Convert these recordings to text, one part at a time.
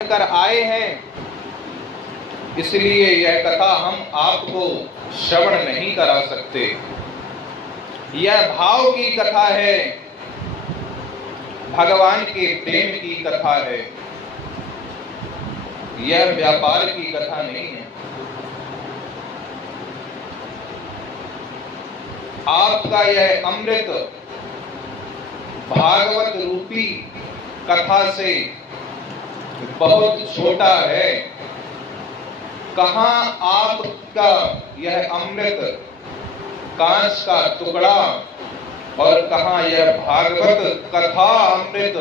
कर आए हैं, इसलिए यह कथा हम आपको श्रवण नहीं करा सकते। यह भाव की कथा है, भगवान के प्रेम की कथा है, यह व्यापार की कथा नहीं है। आपका यह अमृत भागवत रूपी कथा से बहुत छोटा है। कहाँ आपका यह अमृत कांच का टुकड़ा और कहाँ यह भागवत कथा अमृत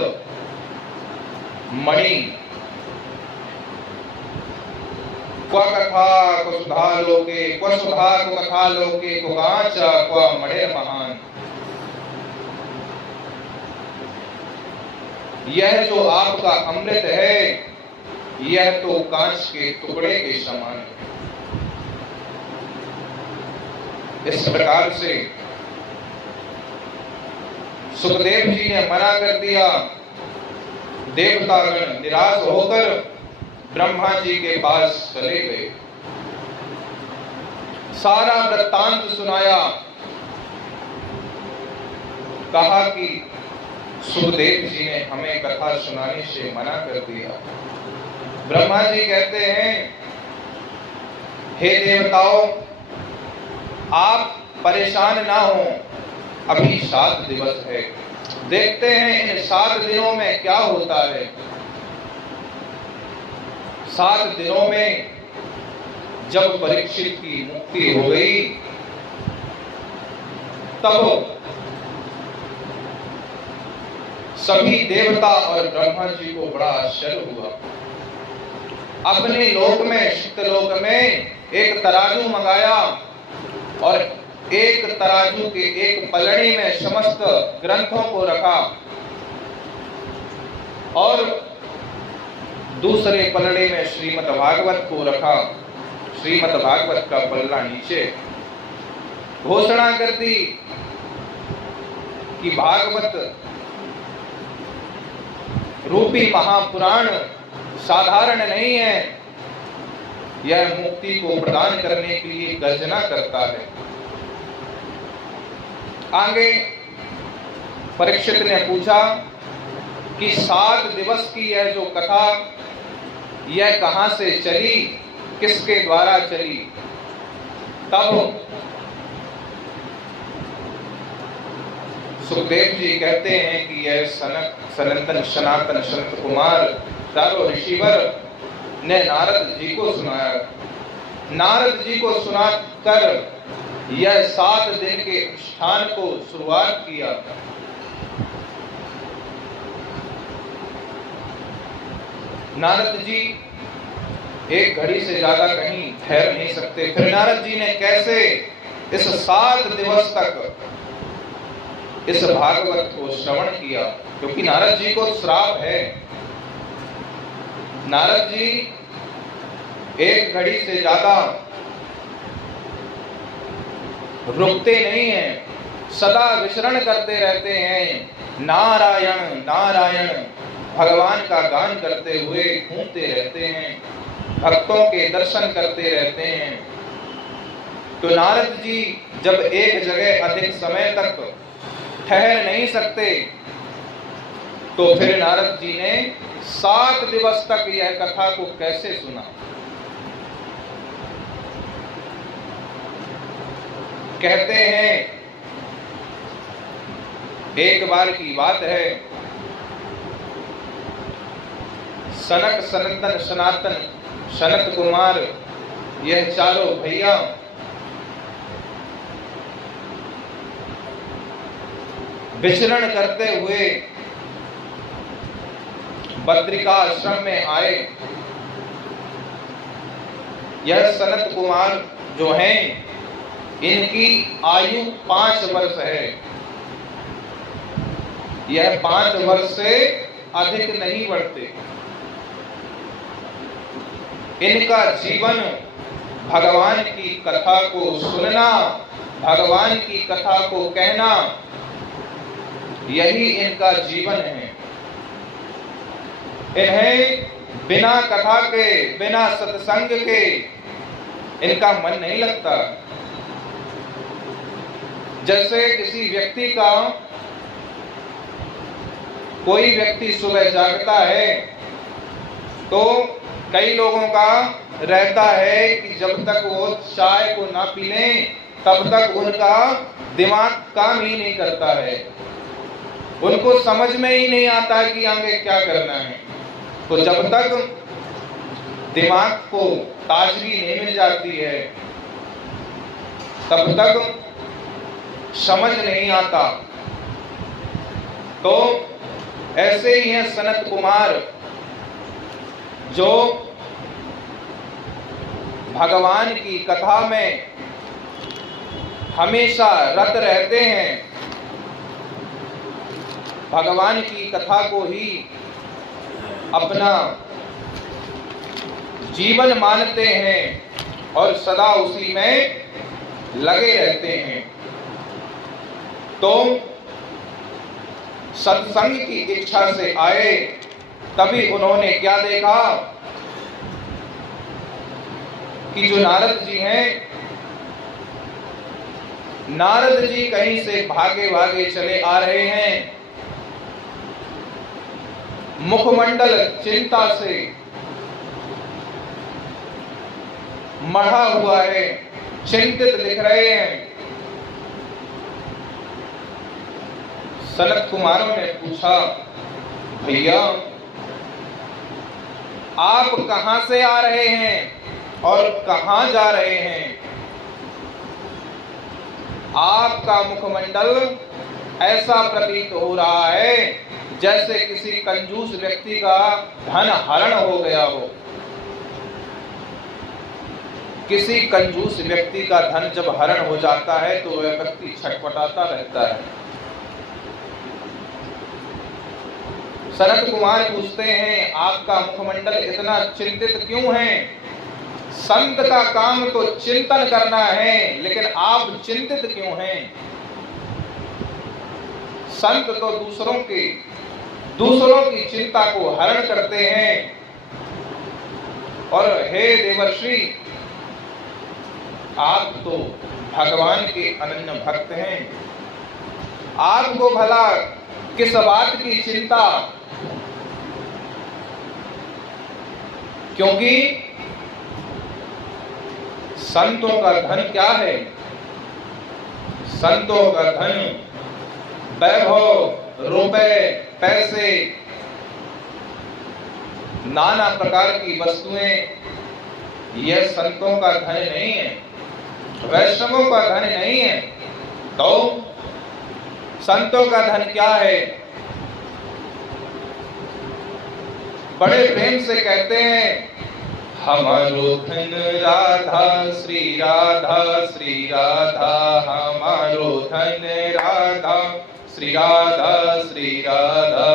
मणि। क्व कथा क्व सुधा लोके, क्व सुधा क्व कथा लोके, क्व कांच क्व मणिर् महान। यह जो आपका अमृत है, यह तो कांच के टुकड़े के समान है। इस प्रकार से सुखदेव जी ने मना कर दिया। देवतागण निराश होकर ब्रह्मा जी के पास चले गए, सारा वृत्तांत सुनाया। कहा कि सुखदेव जी ने हमें कथा सुनाने से मना कर दिया। ब्रह्मा जी कहते हैं, हे देवताओं, आप परेशान ना हो, अभी 7 दिवस है, देखते हैं इन 7 दिनों में क्या होता है। 7 दिनों में जब परीक्षित की मुक्ति हो गई, तब सभी देवता और ब्रह्मा जी को बड़ा आश्चर्य हुआ। अपने लोक में, शितलोक में एक तराजू मंगाया और एक तराजू के एक पलड़ी में समस्त ग्रंथों को रखा और दूसरे पलड़े में श्रीमद् भागवत को रखा। श्रीमद् भागवत का पल्ला नीचे। घोषणा कर दी कि भागवत रूपी महापुराण साधारण नहीं है, यह मुक्ति को प्रदान करने के लिए गर्जना करता है। आगे परीक्षित ने पूछा कि 7 दिवस की यह जो कथा, यह कहां से चली, किसके द्वारा चली। तब सुखदेव जी कहते हैं कि यह सनातन संत कुमार चारों ऋषिवर ने नारद जी को सुनाया। नारद जी को सुनाकर यह 7 दिन के अनुष्ठान को शुरुआत किया। नारद जी एक घड़ी से ज्यादा कहीं ठहर नहीं सकते। फिर नारद जी ने कैसे इस 7 दिवस तक इस भागवत को श्रवण किया, क्योंकि नारद जी को श्राप है। नारद जी एक घड़ी से ज्यादा रुकते नहीं हैं, सदा विचरण करते रहते हैं। नारायण नारायण भगवान का गान करते हुए घूमते रहते हैं, भक्तों के दर्शन करते रहते हैं। तो नारद जी जब एक जगह अधिक समय तक ठहर नहीं सकते, तो फिर नारद जी ने 7 दिवस तक यह कथा को कैसे सुना। कहते हैं एक बार की बात है, सनक सनंदन सनातन सनत कुमार, यह चारों भैया विचरण करते हुए बद्रिका आश्रम में आए। यह सनत कुमार जो हैं, इनकी आयु 5 वर्ष है। यह 5 वर्ष से अधिक नहीं बढ़ते। इनका जीवन भगवान की कथा को सुनना, भगवान की कथा को कहना, यही इनका जीवन है। इन्हें बिना कथा के, बिना सत्संग के इनका मन नहीं लगता। जैसे किसी व्यक्ति का, कोई व्यक्ति सुबह जागता है तो कई लोगों का रहता है कि जब तक वो चाय को ना पी लें तब तक उनका दिमाग काम ही नहीं करता है, उनको समझ में ही नहीं आता कि आगे क्या करना है। तो जब तक दिमाग को ताजगी नहीं मिल जाती है तब तक समझ नहीं आता। तो ऐसे ही हैं सनत कुमार, जो भगवान की कथा में हमेशा रत रहते हैं, भगवान की कथा को ही अपना जीवन मानते हैं और सदा उसी में लगे रहते हैं। तो सत्संग की इच्छा से आए, तभी उन्होंने क्या देखा कि जो नारद जी हैं, नारद जी कहीं से भागे भागे चले आ रहे हैं, मुखमंडल चिंता से मढ़ा हुआ है, चिंतित दिख रहे हैं। सनत कुमारों ने पूछा, भैया आप कहां से आ रहे हैं और कहां जा रहे हैं? आपका मुखमंडल ऐसा प्रतीत हो रहा है जैसे किसी कंजूस व्यक्ति का धन हरण हो गया हो। किसी कंजूस व्यक्ति का धन जब हरण हो जाता है तो वह व्यक्ति छटपटाता रहता है। सनत कुमार पूछते हैं, आपका मुखमंडल इतना चिंतित क्यों है? संत का काम तो चिंतन करना है, लेकिन आप चिंतित क्यों हैं? संत तो दूसरों की चिंता को हरण करते हैं। और हे देवर्षि, आप तो भगवान के अनन्य भक्त हैं, आपको भला किस बात की चिंता? क्योंकि संतों का धन क्या है? संतों का धन वैभव, रुपए, पैसे, नाना प्रकार की वस्तुएं, यह संतों का धन नहीं है, वैष्णवों का धन नहीं है। तो संतों का धन क्या है? बड़े प्रेम से कहते हैं, हमारो धन राधा श्री राधा, श्री राधा हमारो धन राधा, श्री राधा, श्री राधा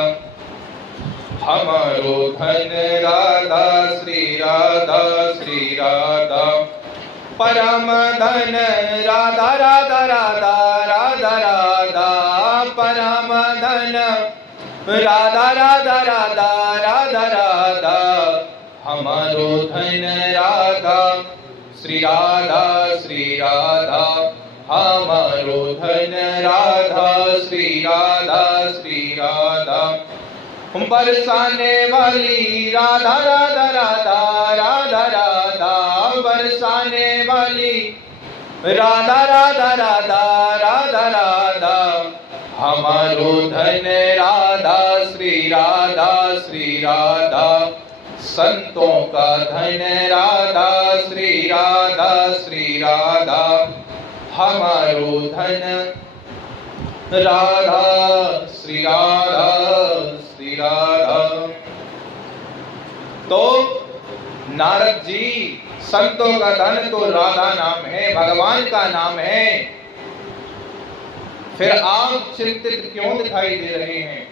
हमारो धन राधा, श्री राधा, श्री राधा परम धन राधा, राधा राधा राधा राधा परम धन राधा, राधा राधा राधा राधा हमारो धन राधा, श्री राधा, श्री राधा हमारो धन राधा, श्री राधा, श्री राधा बरसाने वाली राधा, राधा राधा राधा राधा बरसाने वाली राधा, राधा राधा राधा राधा हमारो धन राधा, श्री राधा, श्री राधा संतों का धन राधा, श्री राधा, श्री राधा हमारो धन राधा, श्री राधा, श्री राधा। तो नारद जी, संतों का धन तो राधा नाम है, भगवान का नाम है, फिर आप चिंतित क्यों दिखाई दे रहे हैं?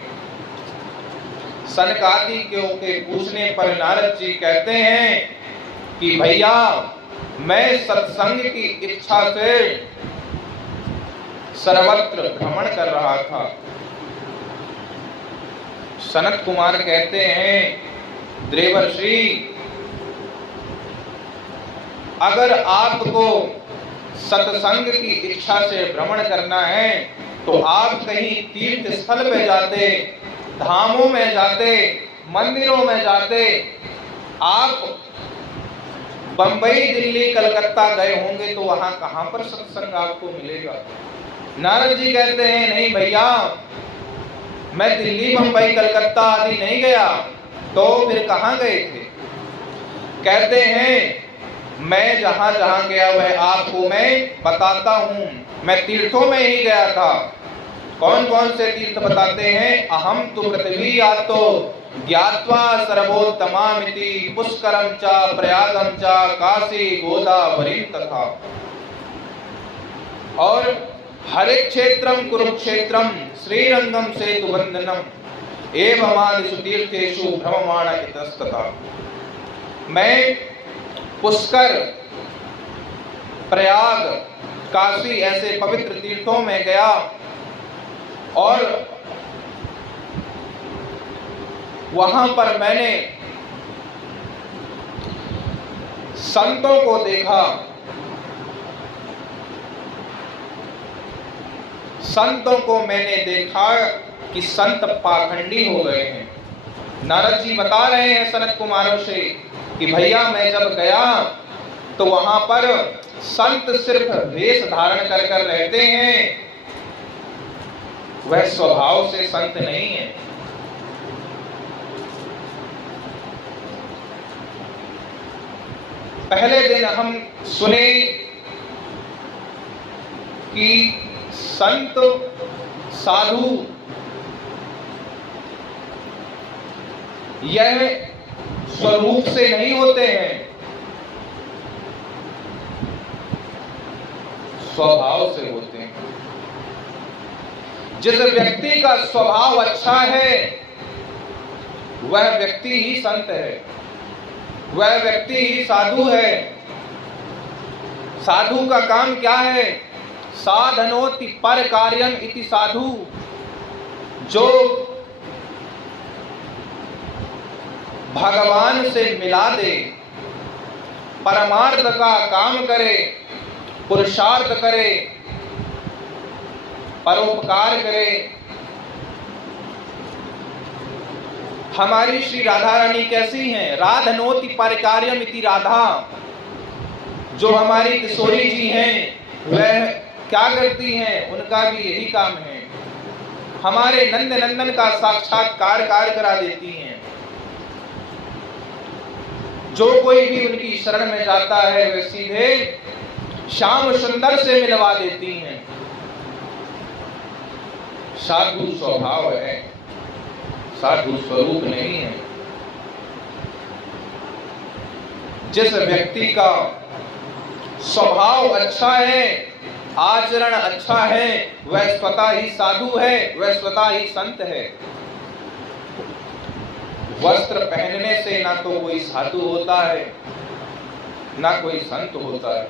सनकादि के पूछने पर नारद जी कहते हैं कि भैया मैं सत्संग की इच्छा से सर्वत्र भ्रमण कर रहा था। सनत कुमार कहते हैं देवर्षि, अगर आपको सत्संग की इच्छा से भ्रमण करना है तो आप कहीं तीर्थ स्थल पे जाते, धामों में जाते, मंदिरों में जाते। आप बंबई, दिल्ली, कलकत्ता गए होंगे तो वहां कहां पर सत्संग आपको मिलेगा? नारद जी कहते हैं नहीं भैया, मैं दिल्ली, बंबई, कलकत्ता आदि नहीं गया। तो फिर कहां गए थे? कहते हैं मैं जहां जहां गया वह आपको मैं बताता हूं। मैं तीर्थों में ही गया था। कौन कौन से तीर्थ बताते हैं? अहम तु पृथ्वी आतो ज्ञात्वा सर्वोत्तमामिति पुष्करम च प्रयागम च काशी गोदावरी तथा। और हरे क्षेत्रम कुरुक्षेत्रम श्रीरंगम सेतु बंधनम एवमादिषु तीर्थेषु भ्रममाण इतस्ततः। मैं पुष्कर, प्रयाग, काशी ऐसे पवित्र तीर्थों में गया और वहां पर मैंने संतों को देखा। संतों को मैंने देखा कि संत पाखंडी हो गए हैं। नारद जी बता रहे हैं सनत कुमारों से कि भैया मैं जब गया तो वहां पर संत सिर्फ वेश धारण कर कर रहते हैं, वह स्वभाव से संत नहीं है। पहले दिन हम सुने कि संत साधु यह स्वरूप से नहीं होते हैं, स्वभाव से होते हैं। जिस व्यक्ति का स्वभाव अच्छा है वह व्यक्ति ही संत है, वह व्यक्ति ही साधु है। साधु का काम क्या है? साधनोति पर कार्यम इति साधु। जो भगवान से मिला दे, परमार्थ का काम करे, पुरुषार्थ करे, परोपकार करे। हमारी श्री राधा रानी कैसी हैं? राधनोति परिकार्यम इति राधा। जो हमारी किशोरी जी हैं वह क्या करती हैं? उनका भी यही काम है। हमारे नंद नंदन का साक्षात्कार करा देती हैं। जो कोई भी उनकी शरण में जाता है वह सीधे श्याम सुंदर से मिलवा देती हैं। साधु स्वभाव है, साधु स्वरूप नहीं है। जिस व्यक्ति का स्वभाव अच्छा है, आचरण अच्छा है, वह स्वतः ही साधु है, वह स्वतः ही संत है। वस्त्र पहनने से ना तो कोई साधु होता है ना कोई संत होता है।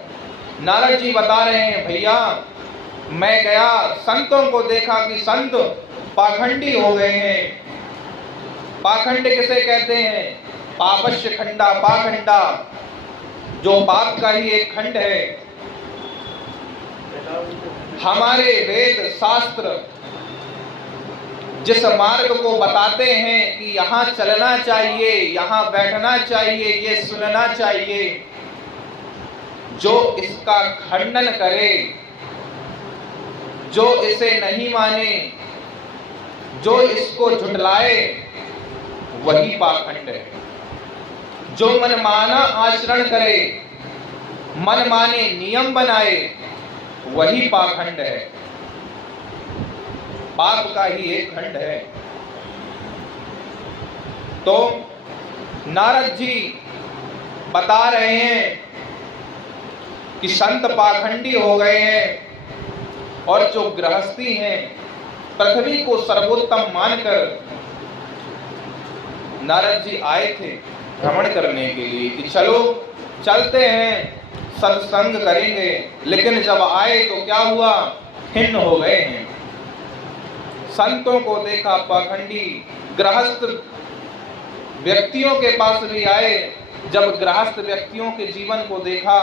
नारद जी बता रहे हैं भैया मैं गया, संतों को देखा कि संत पाखंडी हो गए हैं। पाखंड किसे कहते हैं? पापस्य खंडा, पाखंडा जो पाप का ही एक खंड है। हमारे वेद शास्त्र जिस मार्ग को बताते हैं कि यहाँ चलना चाहिए, यहाँ बैठना चाहिए, ये सुनना चाहिए, जो इसका खंडन करे, जो इसे नहीं माने, जो इसको झुठलाए, वही पाखंड है। जो मनमाना आचरण करे, मनमाने नियम बनाए, वही पाखंड है। पाप का ही एक खंड है। तो नारद जी बता रहे हैं कि संत पाखंडी हो गए हैं और जो गृहस्थी हैं पृथ्वी को सर्वोत्तम मानकर नारद जी आए थे भ्रमण करने के लिए कि चलो चलते हैं, सत्संग करेंगे। लेकिन जब आए तो क्या हुआ? खिन्न हो गए हैं। संतों को देखा पाखंडी, गृहस्थ व्यक्तियों के पास भी आए। जब गृहस्थ व्यक्तियों के जीवन को देखा,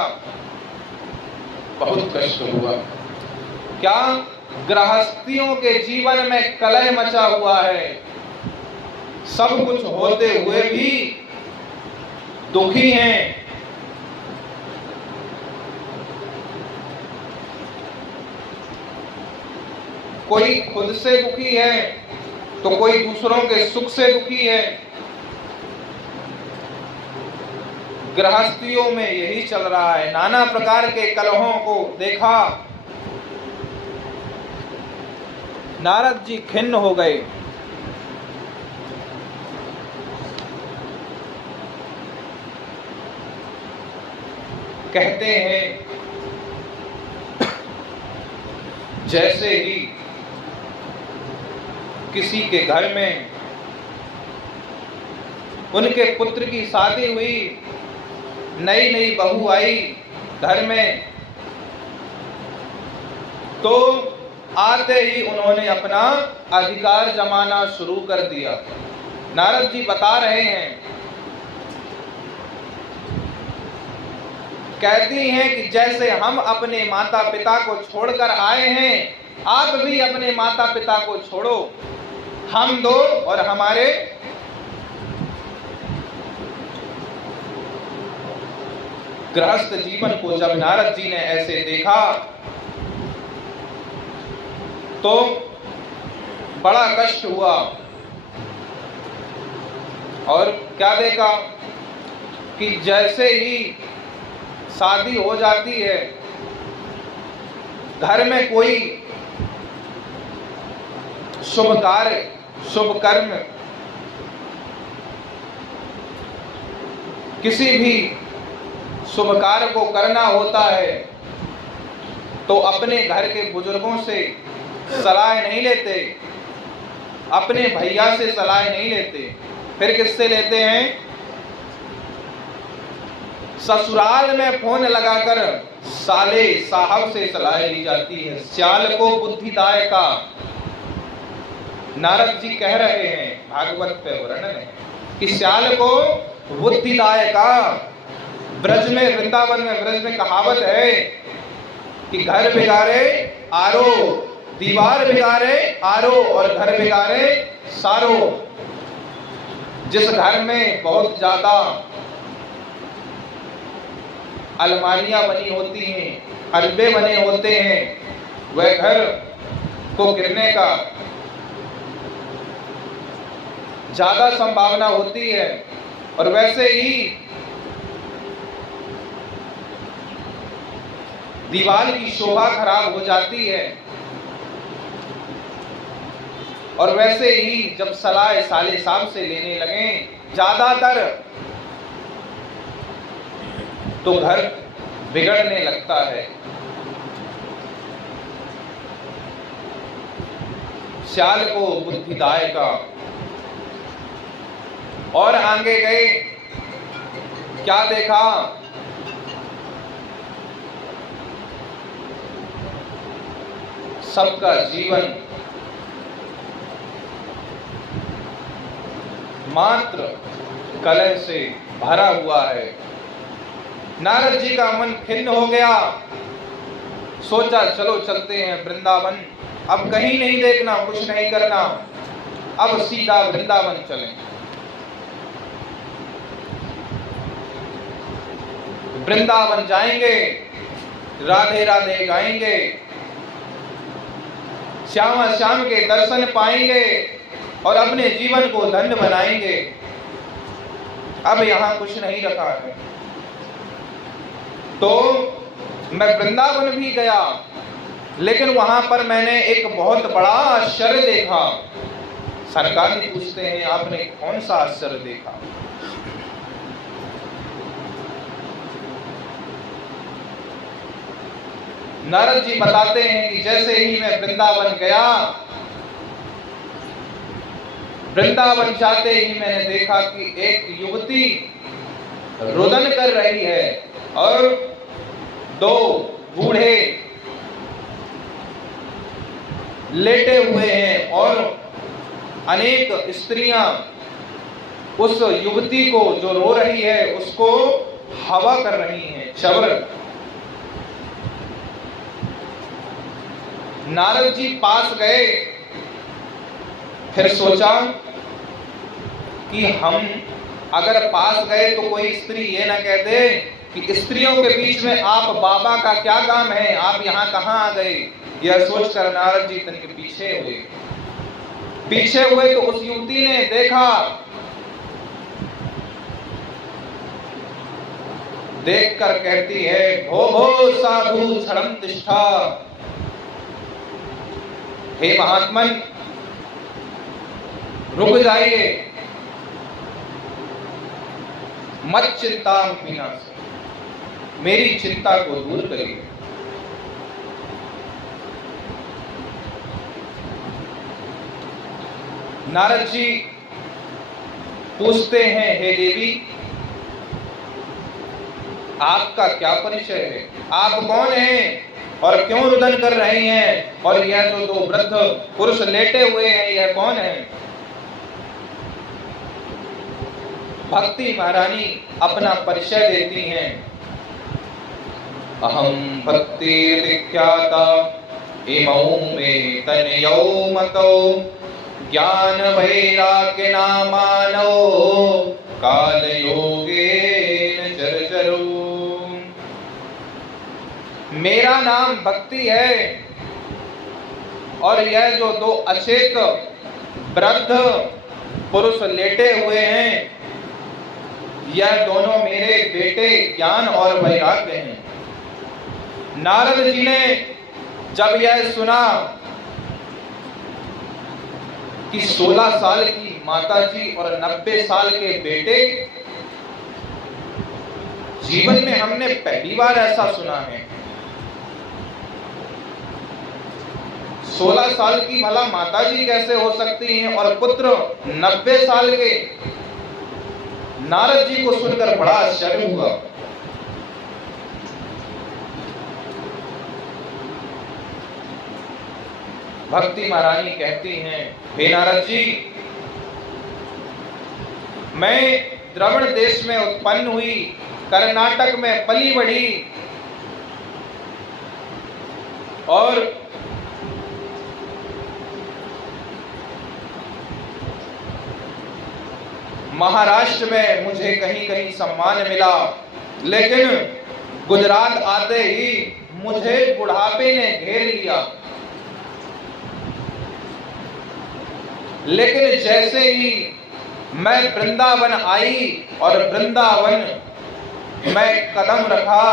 बहुत कष्ट हुआ। क्या गृहस्थियों के जीवन में कलह मचा हुआ है, सब कुछ होते हुए भी दुखी हैं। कोई खुद से दुखी है तो कोई दूसरों के सुख से दुखी है। गृहस्थियों में यही चल रहा है। नाना प्रकार के कलहों को देखा, नारद जी खिन्न हो गए। कहते हैं जैसे ही किसी के घर में उनके पुत्र की शादी हुई, नई नई बहू आई घर में, तो आते ही उन्होंने अपना अधिकार जमाना शुरू कर दिया। नारद जी बता रहे हैं, कहती हैं कि जैसे हम अपने माता पिता को छोड़कर आए हैं, आप भी अपने माता पिता को छोड़ो। हम दो और हमारे गृहस्थ जीवन को जब नारद जी ने ऐसे देखा तो बड़ा कष्ट हुआ। और क्या देखा कि जैसे ही शादी हो जाती है, घर में कोई शुभ कार्य, शुभ कर्म, किसी भी शुभ कार्य को करना होता है तो अपने घर के बुजुर्गों से सलाह नहीं लेते, अपने भैया से सलाह नहीं लेते, फिर किससे लेते हैं? ससुराल में फोन लगाकर साले साहब से सलाह ली जाती है। स्याल को बुद्धिदायका, नारद जी कह रहे हैं, भागवत पे वर्णन है कि स्याल को बुद्धिदायका। ब्रज में, वृंदावन में, ब्रज में कहावत है कि घर बिगाड़े आरो, दीवार बिगाड़े आरो और घर बिगाड़े सारो। जिस घर में बहुत ज्यादा अलमारियां बनी होती हैं, अलबे बने होते हैं, वह घर को गिरने का ज्यादा संभावना होती है। और वैसे ही दीवार की शोभा खराब हो जाती है। और वैसे ही जब सलाह साले साहब से लेने लगे ज्यादातर, तो घर बिगड़ने लगता है। स्याल को बुद्धिदायका। और आगे गए, क्या देखा? सबका जीवन मात्र कलह से भरा हुआ है। नारद जी का मन खिन्न हो गया। सोचा चलो चलते हैं वृंदावन, अब कहीं नहीं देखना, कुछ नहीं करना, अब सीधा वृंदावन चलें। वृंदावन जाएंगे, राधे राधे गाएंगे, श्यामा श्याम के दर्शन पाएंगे और अपने जीवन को धन्य बनाएंगे। अब यहाँ कुछ नहीं रखा है। तो मैं वृंदावन भी गया, लेकिन वहां पर मैंने एक बहुत बड़ा आश्चर्य देखा। सरकार जी पूछते हैं, आपने कौन सा आश्चर्य देखा? नारद जी बताते हैं कि जैसे ही मैं वृंदावन गया, वृंदावन जाते ही मैंने देखा कि एक युवती रुदन कर रही है और दो बूढ़े लेटे हुए हैं और अनेक स्त्रियां उस युवती को जो रो रही है उसको हवा कर रही है, चवर। नारद जी पास गए, फिर सोचा कि हम अगर पास गए तो कोई स्त्री ये ना कह दे कि स्त्रियों के बीच में आप बाबा का क्या काम है, आप यहाँ कहाँ आ गए। यह सोचकर नारद जी तनिक पीछे हुए तो उस युवती ने देखा, देखकर कहती है, भो भो साधु क्षणम तिष्ठा। हे महात्मन, रुक जाइए, मत चिंता विनाश, मेरी चिंता को दूर करिए। नारद जी पूछते हैं, हे देवी, आपका क्या परिचय है, आप कौन हैं और क्यों रुदन कर रहे हैं, और यह जो दो वृद्ध पुरुष लेटे हुए हैं यह कौन है। भक्ति महारानी अपना परिचय देती हैं, अहम भक्ति विख्याता इमौ में तनयो मतो ज्ञान वैराग्य नामानो काल योगेन चरचरो। मेरा नाम भक्ति है और यह जो दो अचेत वृद्ध पुरुष लेटे हुए हैं यह दोनों मेरे बेटे ज्ञान और वैराग्य हैं। नारद जी ने जब यह सुना कि 16 साल की माता जी और 90 साल के बेटे, जीवन में हमने पहली बार ऐसा सुना है। 16 साल की भला माता जी कैसे हो सकती हैं और पुत्र 90 साल के। नारद जी को सुनकर बड़ा आश्चर्य हुआ। भक्ति महारानी कहती हैं, हे नारद जी, मैं द्रविड़ देश में उत्पन्न हुई, कर्नाटक में पली बढ़ी और महाराष्ट्र में मुझे कहीं कहीं सम्मान मिला, लेकिन गुजरात आते ही मुझे बुढ़ापे ने घेर लिया। लेकिन जैसे ही मैं वृंदावन आई और वृंदावन में कदम रखा,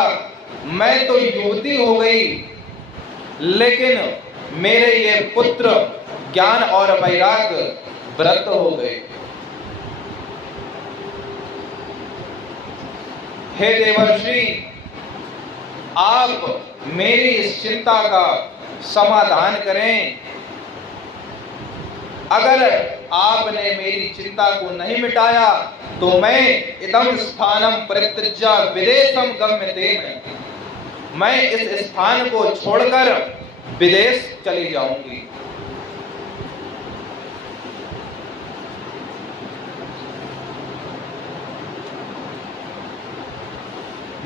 मैं तो युवती हो गई, लेकिन मेरे ये पुत्र ज्ञान और वैराग्य व्रत हो गए। हे देवर्षि, आप मेरी इस चिंता का समाधान करें। अगर आपने मेरी चिंता को नहीं मिटाया तो मैं इदं स्थानम परित्यज्य विदेशम गम्यते, मैं इस स्थान को छोड़कर विदेश चली जाऊंगी।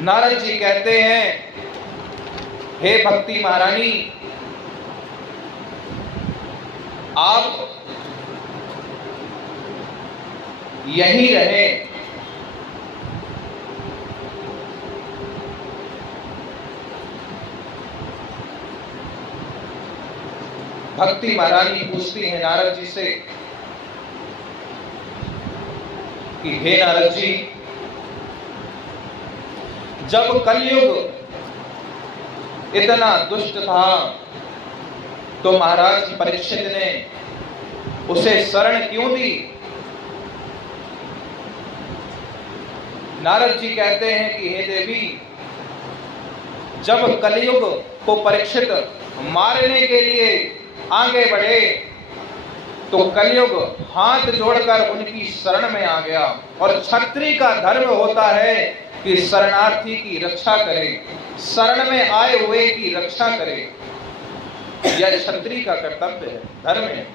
नारद जी कहते हैं, हे भक्ति महारानी, आप यहीं रहे। भक्ति महारानी पूछती है नारद जी से कि हे नारद जी, जब कलयुग इतना दुष्ट था तो महाराज परीक्षित ने उसे शरण क्यों दी। नारद जी कहते हैं कि हे देवी, जब कलयुग को परीक्षित मारने के लिए आगे बढ़े तो कलयुग हाथ जोड़कर उनकी शरण में आ गया। और क्षत्रिय का धर्म होता है कि शरणार्थी की रक्षा करे, शरण में आए हुए की रक्षा करे। यह क्षत्रिय का कर्तव्य है, धर्म है।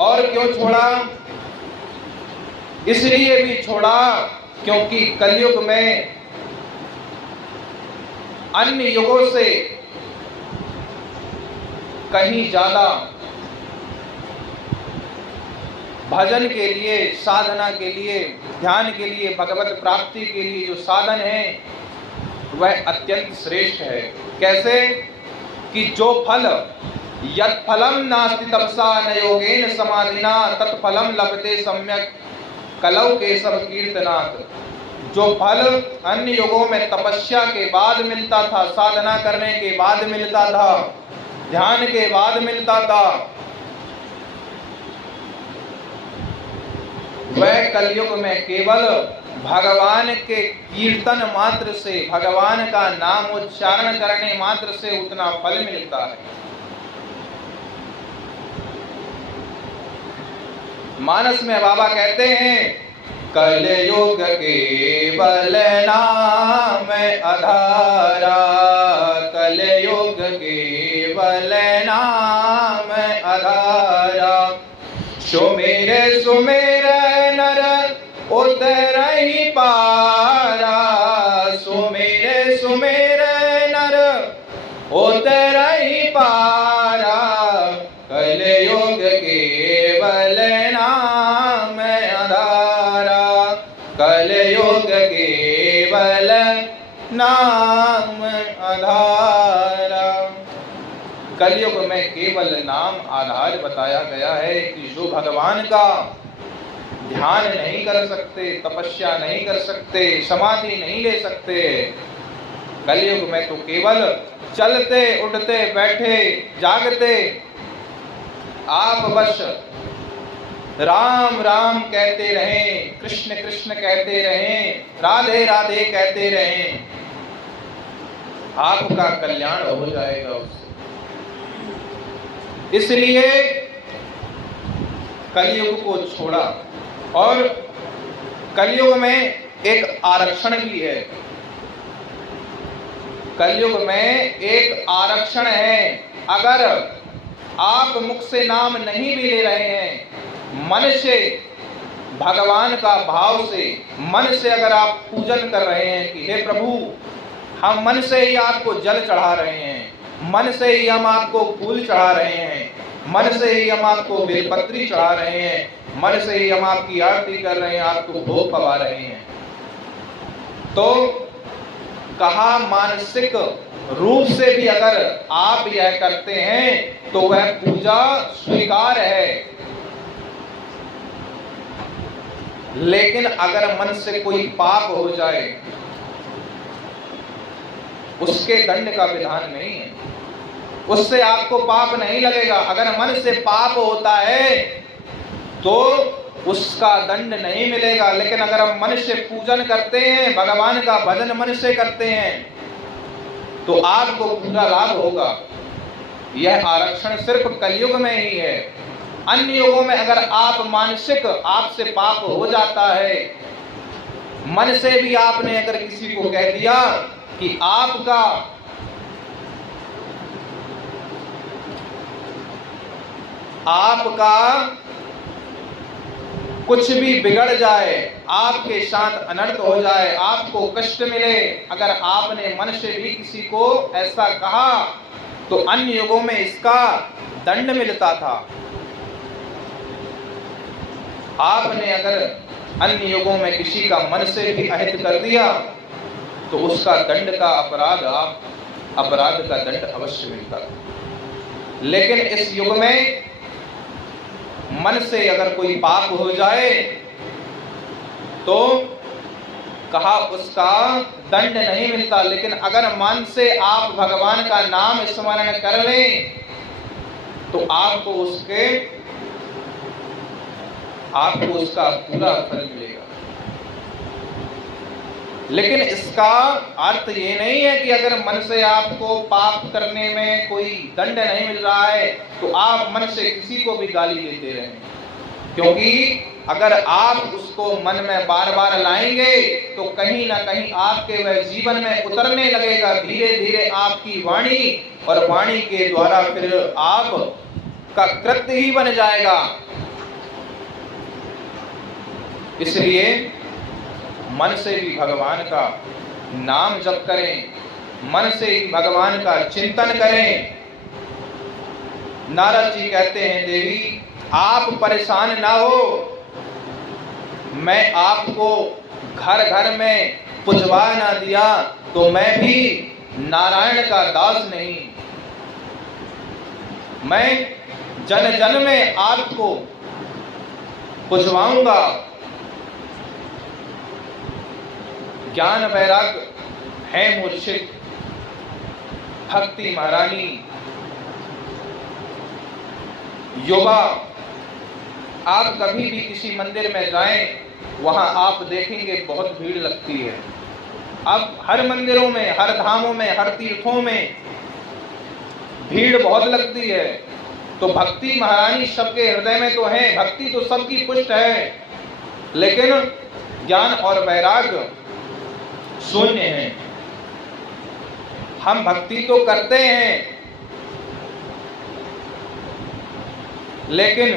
और क्यों छोड़ा? इसलिए भी छोड़ा क्योंकि कलयुग में अन्य युगों से कहीं ज्यादा भजन के लिए, साधना के लिए, ध्यान के लिए, भगवत प्राप्ति के लिए जो साधन है वह अत्यंत श्रेष्ठ है। कैसे? कि जो फल यत् फलम नास्ति तपसा न योगेन समाधिना तत्फलम लभते सम्यक कलौ केशव कीर्तनात्। जो फल अन्य युगों में तपस्या के बाद मिलता था, साधना करने के बाद मिलता था, ध्यान के बाद मिलता था, वह कलयुग में केवल भगवान के कीर्तन मात्र से, भगवान का नाम उच्चारण करने मात्र से उतना फल मिलता है। मानस में बाबा कहते हैं कलयुग केवल नाम आधारा, कलयुग केवल नाम आधारा। सुमेर सुमेर नर उतरहि पारा, सुमेर सुमेर नर उतरहि पारा। कलयुग केवल नाम आधारा, कलयुग केवल नाम आधारा। कलयुग में केवल नाम आधार बताया गया है कि जो भगवान का ध्यान नहीं कर सकते, तपस्या नहीं कर सकते, समाधि नहीं ले सकते, कलयुग में तो केवल चलते उठते बैठे जागते आप बस राम राम कहते रहें, कृष्ण कृष्ण कहते रहें, राधे राधे कहते रहें, आपका कल्याण हो जाएगा उससे। इसलिए कलयुग को छोड़ा। और कलयुग में एक आरक्षण भी है, कलयुग में एक आरक्षण है। अगर आप मुख से नाम नहीं भी ले रहे हैं, मन से भगवान का भाव से, मन से अगर आप पूजन कर रहे हैं कि हे प्रभु, हम मन से ही आपको जल चढ़ा रहे हैं, मन से ही हम आपको फूल चढ़ा रहे हैं, मन से ही हम आपको बेलपत्री चढ़ा रहे हैं, मन से ही हम आपकी आरती कर रहे हैं, आपको भोग पवा रहे हैं, तो कहा मानसिक रूप से भी अगर आप यह करते हैं तो वह पूजा स्वीकार है। लेकिन अगर मन से कोई पाप हो जाए, उसके दंड का विधान नहीं है, उससे आपको पाप नहीं लगेगा। अगर मन से पाप होता है तो उसका दंड नहीं मिलेगा। लेकिन अगर हम मन से पूजन करते हैं, भगवान का भजन मन से करते हैं, तो आपको पूरा लाभ होगा। यह आरक्षण सिर्फ कलयुग में ही है। अन्य युगों में अगर आप मानसिक आपसे पाप हो जाता है, मन से भी आपने अगर किसी को कह दिया कि आपका कुछ भी बिगड़ जाए, आपके साथ अनर्थ हो जाए, आपको कष्ट मिले, अगर आपने मन से भी किसी को ऐसा कहा तो अन्य युगों में इसका दंड मिलता था। आपने अगर अन्य युगों में किसी का मन से भी अहित कर दिया तो उसका दंड का अपराध का दंड अवश्य मिलता था। लेकिन इस युग में मन से अगर कोई पाप हो जाए तो कहा उसका दंड नहीं मिलता। लेकिन अगर मन से आप भगवान का नाम स्मरण कर लें तो आपको उसका पूरा फल मिलेगा। लेकिन इसका अर्थ ये नहीं है कि अगर मन से आपको पाप करने में कोई दंड नहीं मिल रहा है तो आप मन से किसी को भी गाली देते रहें, क्योंकि अगर आप उसको मन में बार बार लाएंगे तो कहीं ना कहीं आपके वह जीवन में उतरने लगेगा। धीरे धीरे आपकी वाणी और वाणी के द्वारा फिर आप का कृत्य ही बन जाएगा। इसलिए मन से भी भगवान का नाम जप करें, मन से ही भगवान का चिंतन करें। नारद जी कहते हैं, देवी आप परेशान ना हो, मैं आपको घर घर में पुजवा ना दिया तो मैं भी नारायण का दास नहीं। मैं जन जन में आपको पुजवाऊंगा। ज्ञान वैराग्य है मूर्छित, भक्ति महारानी युवा। आप कभी भी किसी मंदिर में जाएं, वहां आप देखेंगे बहुत भीड़ लगती है। अब हर मंदिरों में, हर धामों में, हर तीर्थों में भीड़ बहुत लगती है। तो भक्ति महारानी सबके हृदय में तो है, भक्ति तो सबकी पुष्ट है, लेकिन ज्ञान और वैराग्य शून्य है। हम भक्ति तो करते हैं लेकिन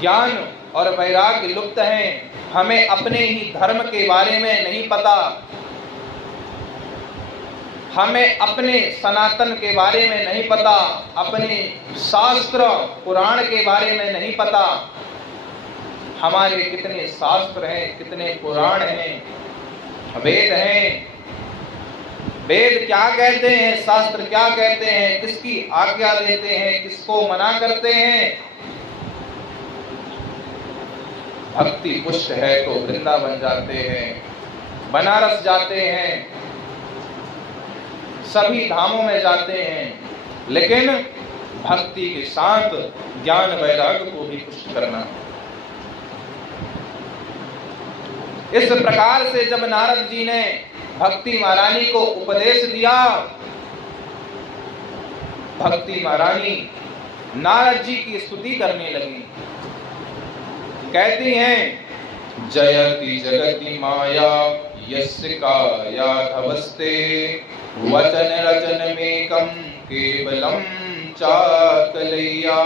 ज्ञान और वैराग्य लुप्त हैं। हमें अपने ही धर्म के बारे में नहीं पता, हमें अपने सनातन के बारे में नहीं पता, अपने शास्त्र पुराण के बारे में नहीं पता। हमारे कितने शास्त्र हैं, कितने पुराण हैं, वेद हैं। वेद क्या कहते हैं, शास्त्र क्या कहते हैं, किसकी आज्ञा देते हैं, किसको मना करते हैं। भक्ति पुष्ट है तो वृंदावन जाते हैं, बनारस जाते हैं, सभी धामों में जाते हैं, लेकिन भक्ति के साथ ज्ञान वैराग्य को भी पुष्ट करना। इस प्रकार से जब नारद जी ने भक्ति महारानी को उपदेश दिया, भक्ति महारानी नारद जी की स्तुति करने लगी। कहती हैं, जयति जगति माया यस्य काया धवस्ते वचन रचन मेकम केवलम चाकलैया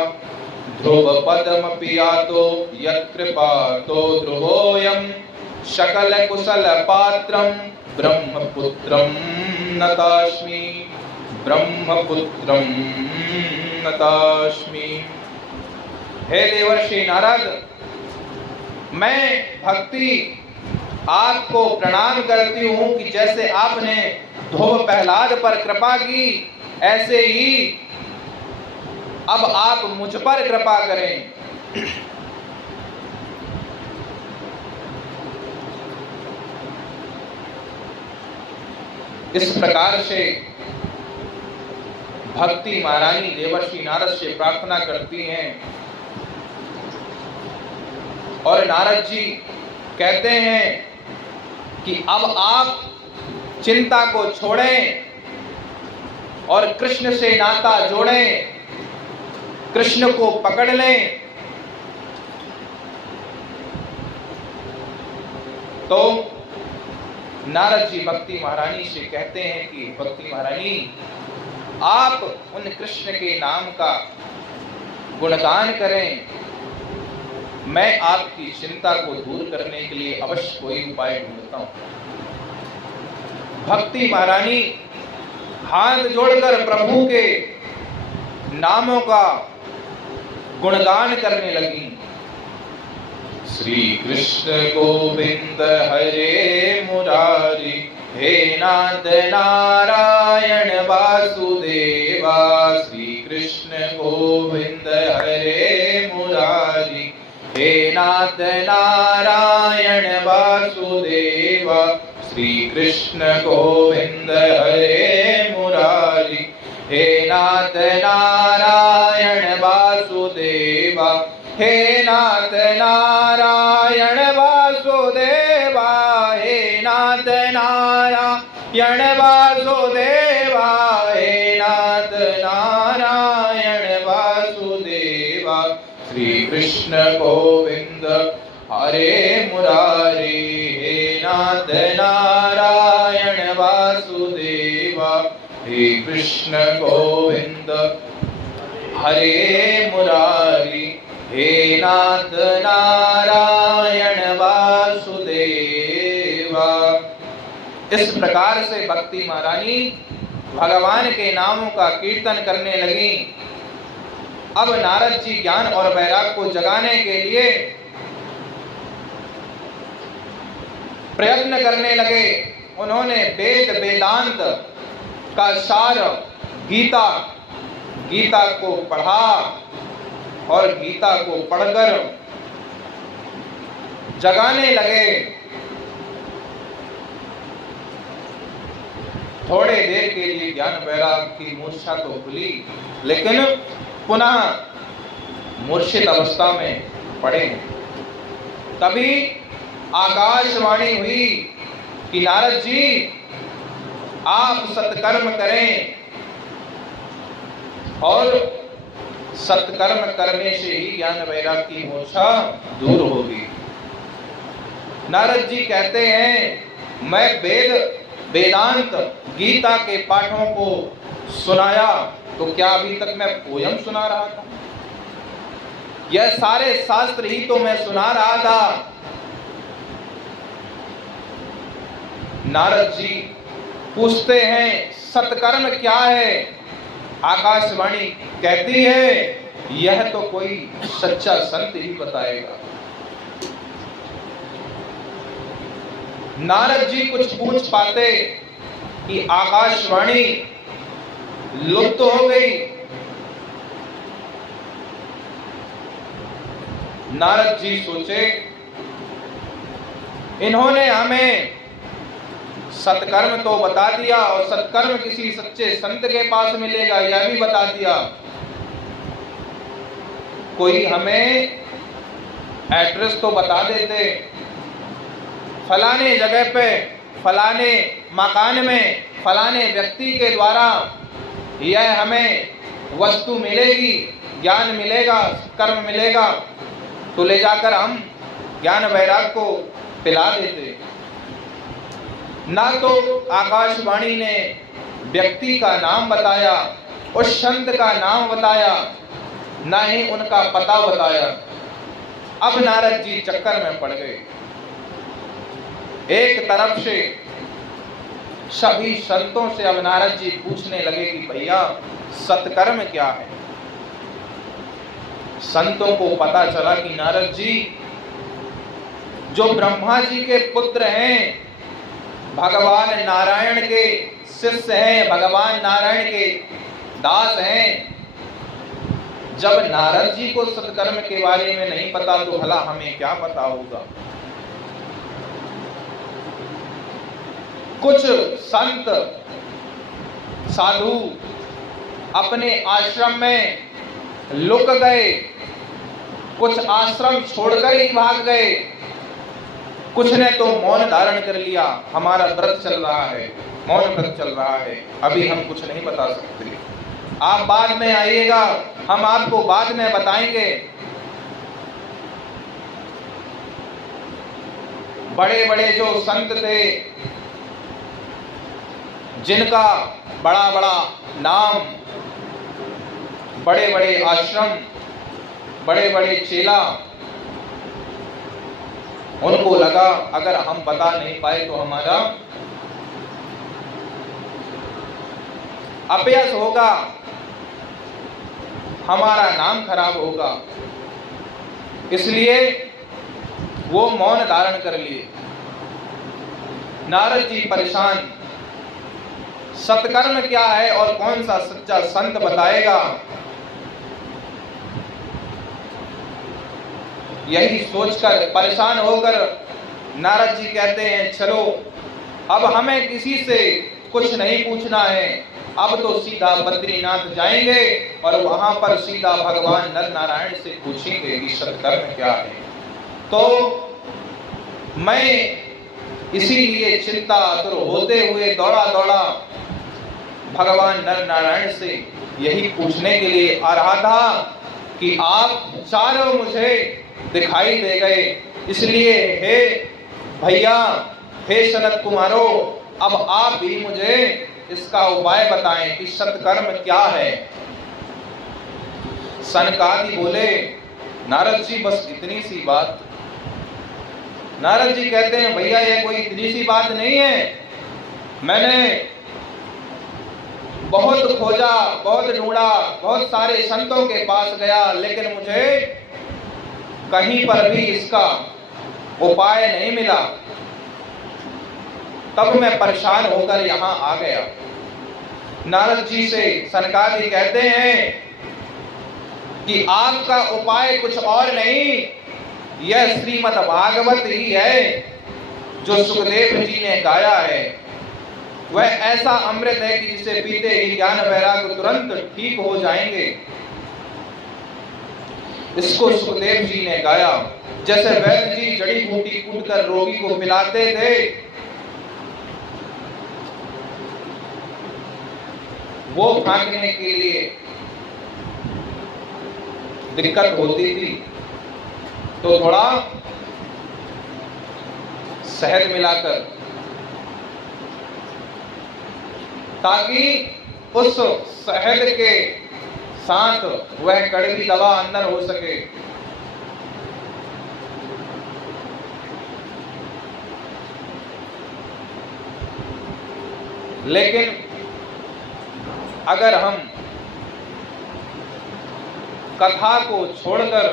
ध्रुव पदम पियातो यत्कृपातो ध्रुवोयम शकल कुशल पात्रम ब्रह्मपुत्रम नतास्मि, ब्रह्मपुत्रम नतास्मि। हे देवर्षि नारद, मैं भक्ति आपको प्रणाम करती हूँ कि जैसे आपने ध्रुव प्रहलाद पर कृपा की, ऐसे ही अब आप मुझ पर कृपा करें। इस प्रकार से भक्ति महारानी देवर्षि नारद से प्रार्थना करती हैं और नारद जी कहते हैं कि अब आप चिंता को छोड़ें और कृष्ण से नाता जोड़ें, कृष्ण को पकड़ लें। तो नारद जी भक्ति महारानी से कहते हैं कि भक्ति महारानी, आप उन कृष्ण के नाम का गुणगान करें, मैं आपकी चिंता को दूर करने के लिए अवश्य कोई उपाय ढूंढता हूं। भक्ति महारानी हाथ जोड़कर प्रभु के नामों का गुणगान करने लगी। श्री कृष्ण गोविंद हरे मुरारी, हे नाथ नारायण वासुदेवा। श्री कृष्ण गोविंद हरे मुरारी, हे नाथ नारायण वासुदेवा। श्री कृष्ण गोविंद हरे मुरारी, हे नाथ नारायण वासुदेवा। हे नाथ नारायण वासुदेवा, हे नाथ नारायण वासुदेवा, हे नाथ नारायण वासुदेवा। श्री कृष्ण गोविंद हरे मुरारी, हे नाथ नारायण वासुदेवा, हे कृष्ण गोविंद हरे मुरारी, हे नाथ नारायण वासुदेवा। इस प्रकार से भक्ति महारानी भगवान के नामों का कीर्तन करने लगी। अब नारद जी ज्ञान और वैराग को जगाने के लिए प्रयत्न करने लगे। उन्होंने वेद वेदांत का सार गीता को पढ़ा और गीता को पढ़कर जगाने लगे। थोड़े देर के लिए ज्ञान वैराग की मूर्छा तो खुली, लेकिन पुनः मूर्छित अवस्था में पड़े। तभी आकाशवाणी हुई कि नारद जी आप सत्कर्म करें और सत्कर्म करने से ही ज्ञान वैराग की मूर्छा दूर होगी। नारद जी कहते हैं मैं वेदांत गीता के पाठों को सुनाया तो क्या अभी तक मैं पोयम सुना रहा था? यह सारे शास्त्र ही तो मैं सुना रहा था। नारद जी पूछते हैं सत्कर्म क्या है? आकाशवाणी कहती है यह तो कोई सच्चा संत ही बताएगा। नारद जी कुछ पूछ पाते कि आकाशवाणी लुप्त हो गई। नारद जी सोचे इन्होंने हमें सत्कर्म तो बता दिया और सत्कर्म किसी सच्चे संत के पास मिलेगा यह भी बता दिया। कोई हमें एड्रेस तो बता देते, फलाने जगह पे फलाने मकान में फलाने व्यक्ति के द्वारा यह हमें वस्तु मिलेगी, ज्ञान मिलेगा, कर्म मिलेगा, तो ले जाकर हम ज्ञान वैराग को पिला देते। ना तो आकाशवाणी ने व्यक्ति का नाम बताया, उस संत का नाम बताया, ना ही उनका पता बताया। अब नारद जी चक्कर में पड़ गए। एक तरफ से सभी संतों से अब नारद जी पूछने लगे कि भैया सत्कर्म क्या है? संतों को पता चला कि नारद जी जो ब्रह्मा जी के पुत्र हैं, भगवान नारायण के शिष्य हैं, भगवान नारायण के दास हैं, जब नारद जी को सत्कर्म के बारे में नहीं पता तो भला हमें क्या पता होगा। कुछ संत साधु अपने आश्रम में लुक गए, कुछ आश्रम छोड़कर ही भाग गए, कुछ ने तो मौन धारण कर लिया, हमारा व्रत चल रहा है, मौन व्रत चल रहा है, अभी हम कुछ नहीं बता सकते, आप बाद में आइएगा, हम आपको बाद में बताएंगे। बड़े बड़े जो संत थे, जिनका बड़ा बड़ा नाम, बड़े बड़े आश्रम, बड़े बड़े चेला, उनको लगा अगर हम बता नहीं पाए तो हमारा अपयश होगा, हमारा नाम खराब होगा, इसलिए वो मौन धारण कर लिए। नारद जी परेशान, सत्कर्म क्या है और कौन सा सच्चा संत बताएगा? यही सोचकर परेशान होकर नारद जी कहते हैं चलो अब हमें किसी से कुछ नहीं पूछना है, अब तो सीधा बद्रीनाथ जाएंगे और वहां पर सीधा भगवान नर नारायण से पूछेंगे कि सत्कर्म क्या है। तो मैं इसीलिए चिंतातुर होते हुए दौड़ा दौड़ा भगवान नर नारायण से यही पूछने के लिए आ रहा था कि आप चारों मुझे दिखाई दे गए, इसलिए हे भैया, हे सनत कुमारों, अब आप भी मुझे इसका उपाय बताएं कि सत्कर्म क्या है। सनकादि बोले, नारद जी बस इतनी सी बात। नारद जी कहते हैं, भैया ये कोई इतनी सी बात नहीं है, मैंने बहुत खोजा, बहुत ढूंढा, बहुत सारे संतों के पास गया, लेकिन मुझे कहीं पर भी इसका उपाय नहीं मिला। तब मैं परेशान होकर यहाँ आ गया। नारद जी से सनकादि कहते हैं कि आपका उपाय कुछ और नहीं, यह श्रीमद् भागवत ही है जो सुखदेव जी ने गाया है। वह ऐसा अमृत है कि जिसे पीते ही ज्ञान वैराग्य तुरंत ठीक हो जाएंगे। इसको सुखदेव जी ने गाया। जैसे वैद्य जी जड़ी बूटी कूटकर रोगी को पिलाते थे, वो फाँकने के लिए दिक्कत होती थी तो थोड़ा शहद मिलाकर, ताकि उस शहद के साथ वह कड़वी दवा अंदर हो सके। लेकिन अगर हम कथा को छोड़कर,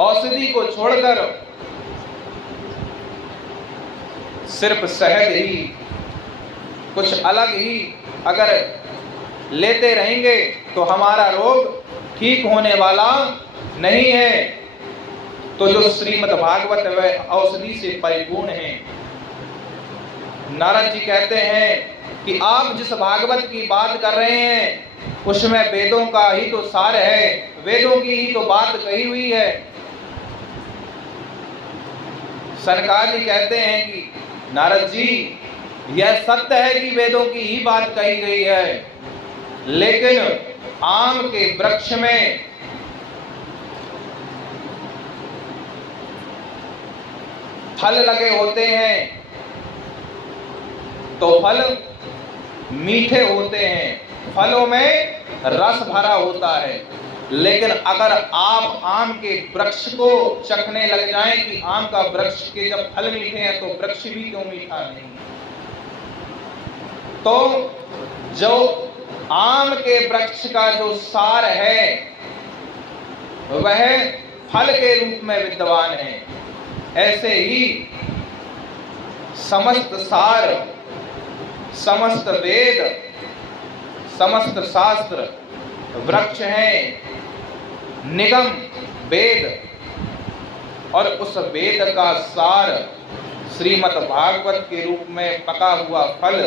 औषधि को छोड़कर सिर्फ शहद ही, कुछ अलग ही अगर लेते रहेंगे तो हमारा रोग ठीक होने वाला नहीं है। तो जो श्रीमद् भागवत वह औषधि से परिपूर्ण है। नारद जी कहते हैं कि आप जिस भागवत की बात कर रहे हैं उसमें वेदों का ही तो सार है, वेदों की ही तो बात कही हुई है। सनकादि कहते हैं कि नारद जी, यह सत्य है कि वेदों की ही बात कही गई है, लेकिन आम के वृक्ष में फल लगे होते हैं तो फल मीठे होते हैं, फलों में रस भरा होता है। लेकिन अगर आप आम के वृक्ष को चखने लग जाएं कि आम का वृक्ष के जब फल मीठे हैं तो वृक्ष भी क्यों मीठा नहीं। तो जो आम के वृक्ष का जो सार है वह फल के रूप में विद्यमान है, ऐसे ही समस्त सार, समस्त वेद, समस्त शास्त्र वृक्ष हैं, निगम वेद, और उस वेद का सार श्रीमद् भागवत के रूप में पका हुआ फल,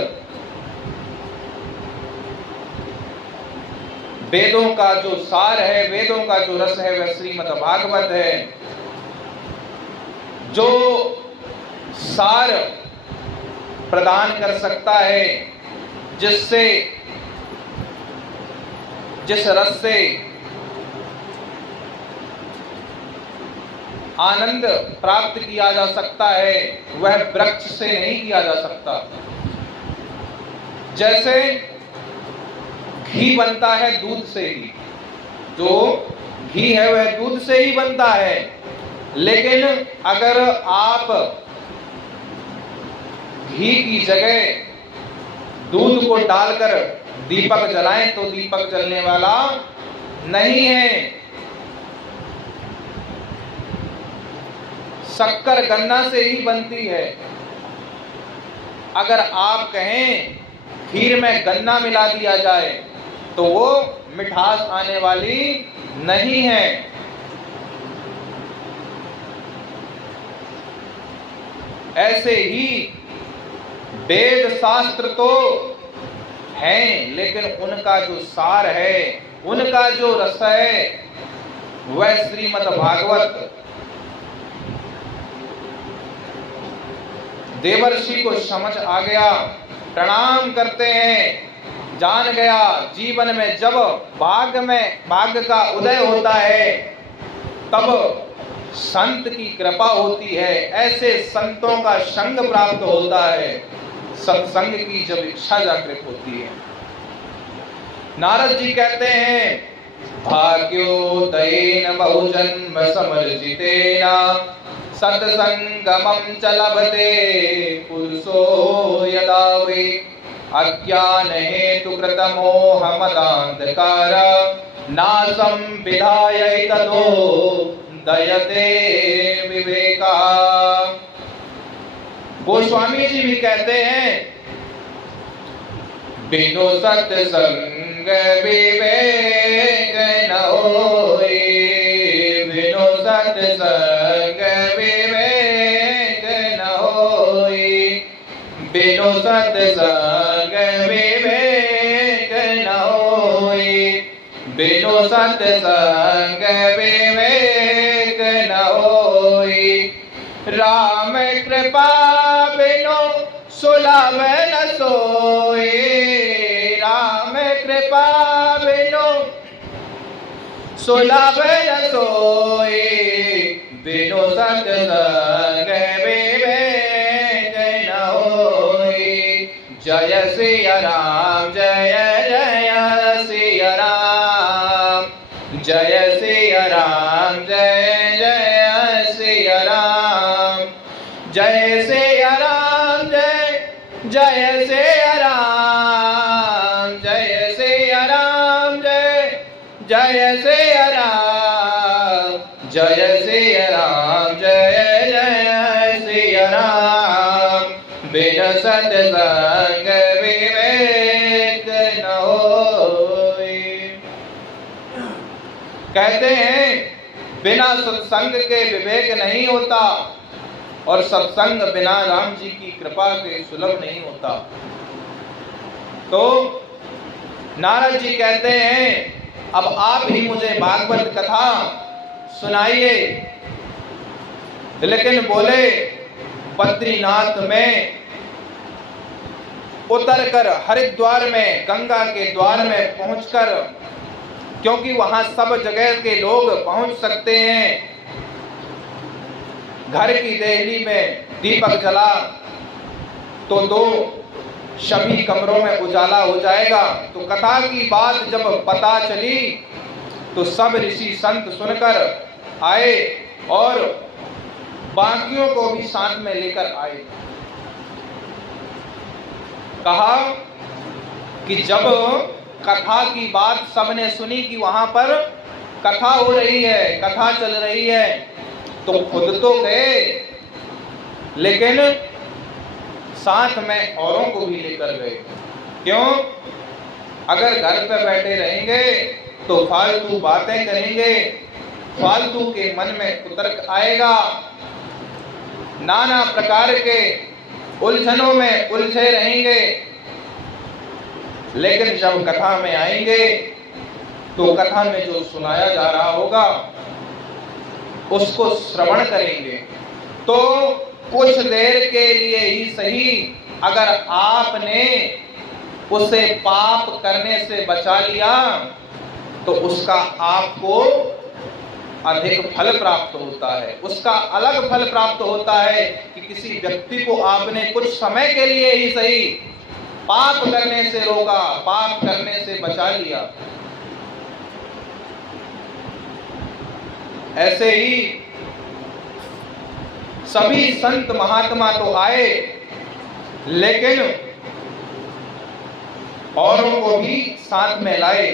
वेदों का जो सार है, वेदों का जो रस है वह श्रीमद् भागवत है। जो सार प्रदान कर सकता है, जिससे, जिस रस से आनंद प्राप्त किया जा सकता है वह वृक्ष से नहीं किया जा सकता। जैसे घी बनता है दूध से ही, जो घी है वह दूध से ही बनता है, लेकिन अगर आप घी की जगह दूध को डालकर दीपक जलाएं तो दीपक जलने वाला नहीं है। शक्कर गन्ना से ही बनती है। अगर आप कहें खीर में गन्ना मिला दिया जाए तो वो मिठास आने वाली नहीं है। ऐसे ही वेद शास्त्र तो हैं, लेकिन उनका जो सार है, उनका जो रस है वह श्रीमद् भागवत। देवर्षि को समझ आ गया, प्रणाम करते हैं जान गया जीवन में जब भाग्य का उदय होता है तब संत की कृपा होती है, ऐसे संतों का संग प्राप्त होता है, सत्संग की जब इच्छा जागृत होती है। नारद जी कहते हैं भाग्योदयेन बहुजन्म समर्जितेन सत्संगमं च लभते पुरुषो यदा वे अज्ञान हेतु कृत मोह मदान्धकार नासं विधाय ततो दयते विवेका। गोस्वामी जी भी कहते हैं बिनु सत्संग विवेक न होए, बिनु सत्संग विवेक न होए, बिनु सत्संग विवेक न होए, बिनु सत्संग विवेक न होए। राम कृपा बिनु सुलभ न सोए, राम कृपा बिनु सुलभ न सोए, बिनु सत्संग विवेक न होए। जय सिया राम जय जय सिया राम, जय सिया राम जय जय सिया राम, जय सिया राम जय सिया राम, जय सिया राम जय सिया राम, जय सिया राम जय जय सिया राम। बिन सत्संग विवेक न होए। कहते हैं बिना सत्संग के विवेक नहीं होता और सत्संग बिना राम जी की कृपा के सुलभ नहीं होता। तो नारद जी कहते हैं अब आप ही मुझे भागवत कथा सुनाइए। लेकिन बोले बद्रीनाथ में उतरकर हरिद्वार में गंगा के द्वार में पहुंचकर, क्योंकि वहां सब जगह के लोग पहुंच सकते हैं, घर की देहली में दीपक जला तो दो सभी कमरों में उजाला हो जाएगा। तो कथा की बात जब पता चली तो सब ऋषि संत सुनकर आए और बाकियों को भी साथ में लेकर आए। कहा कि जब कथा की बात सबने सुनी कि वहां पर कथा हो रही है, कथा चल रही है, तो खुद तो गए लेकिन साथ में औरों को भी लेकर गए। क्यों? अगर घर पर बैठे रहेंगे तो फालतू बातें करेंगे, फालतू के मन में कुतर्क आएगा, नाना प्रकार के उलझनों में उलझे रहेंगे। लेकिन जब कथा में आएंगे तो कथा में जो सुनाया जा रहा होगा उसको श्रवण करेंगे। तो कुछ देर के लिए ही सही अगर आपने उसे पाप करने से बचा लिया तो उसका आपको अधिक फल प्राप्त होता है, उसका अलग फल प्राप्त होता है कि किसी व्यक्ति को आपने कुछ समय के लिए ही सही पाप करने से रोका, पाप करने से बचा लिया। ऐसे ही सभी संत महात्मा तो आए लेकिन औरों को भी साथ में लाए।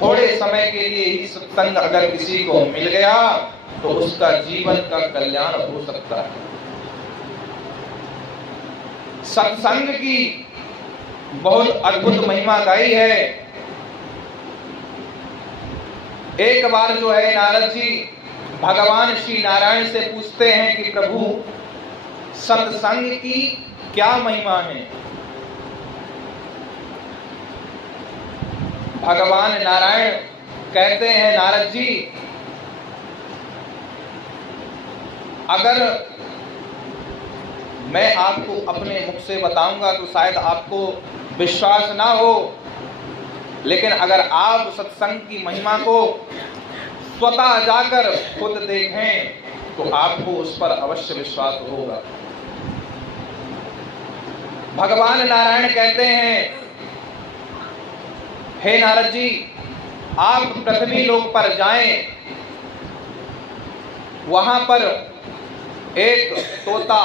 थोड़े समय के लिए ही सत्संग अगर किसी को मिल गया तो उसका जीवन का कल्याण हो सकता है। सत्संग की बहुत अद्भुत महिमा गाई है। एक बार जो है नारद जी भगवान श्री नारायण से पूछते हैं कि प्रभु सत्संग की क्या महिमा है। भगवान नारायण कहते हैं नारद जी अगर मैं आपको अपने मुख से बताऊंगा तो शायद आपको विश्वास ना हो, लेकिन अगर आप सत्संग की महिमा को स्वतः जाकर खुद देखें तो आपको उस पर अवश्य विश्वास होगा। भगवान नारायण कहते हैं, हे नारद जी, आप पृथ्वी लोक पर जाएं, वहां पर एक तोता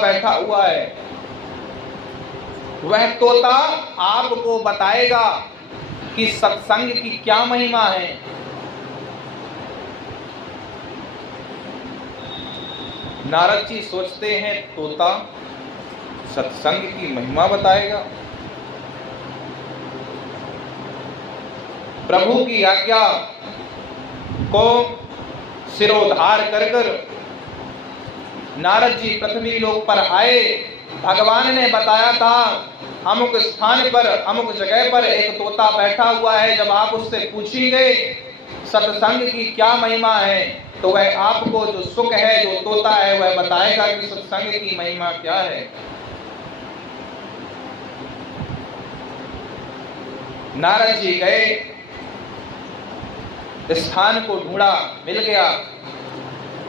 बैठा हुआ है। वह तोता आपको बताएगा कि सत्संग की क्या महिमा है। नारद जी सोचते हैं, तोता सत्संग की महिमा बताएगा। प्रभु की आज्ञा को सिरोधार कर नारद जी पृथ्वी लोक पर आए। भगवान ने बताया था, अमुक स्थान पर अमुक जगह पर एक तोता बैठा हुआ है। जब आप उससे पूछेंगे सत्संग की क्या महिमा है, तो वह आपको जो सुख है, जो तोता है, वह बताएगा कि सत्संग की महिमा क्या है। नारद जी गए, स्थान को ढूंढा, मिल गया,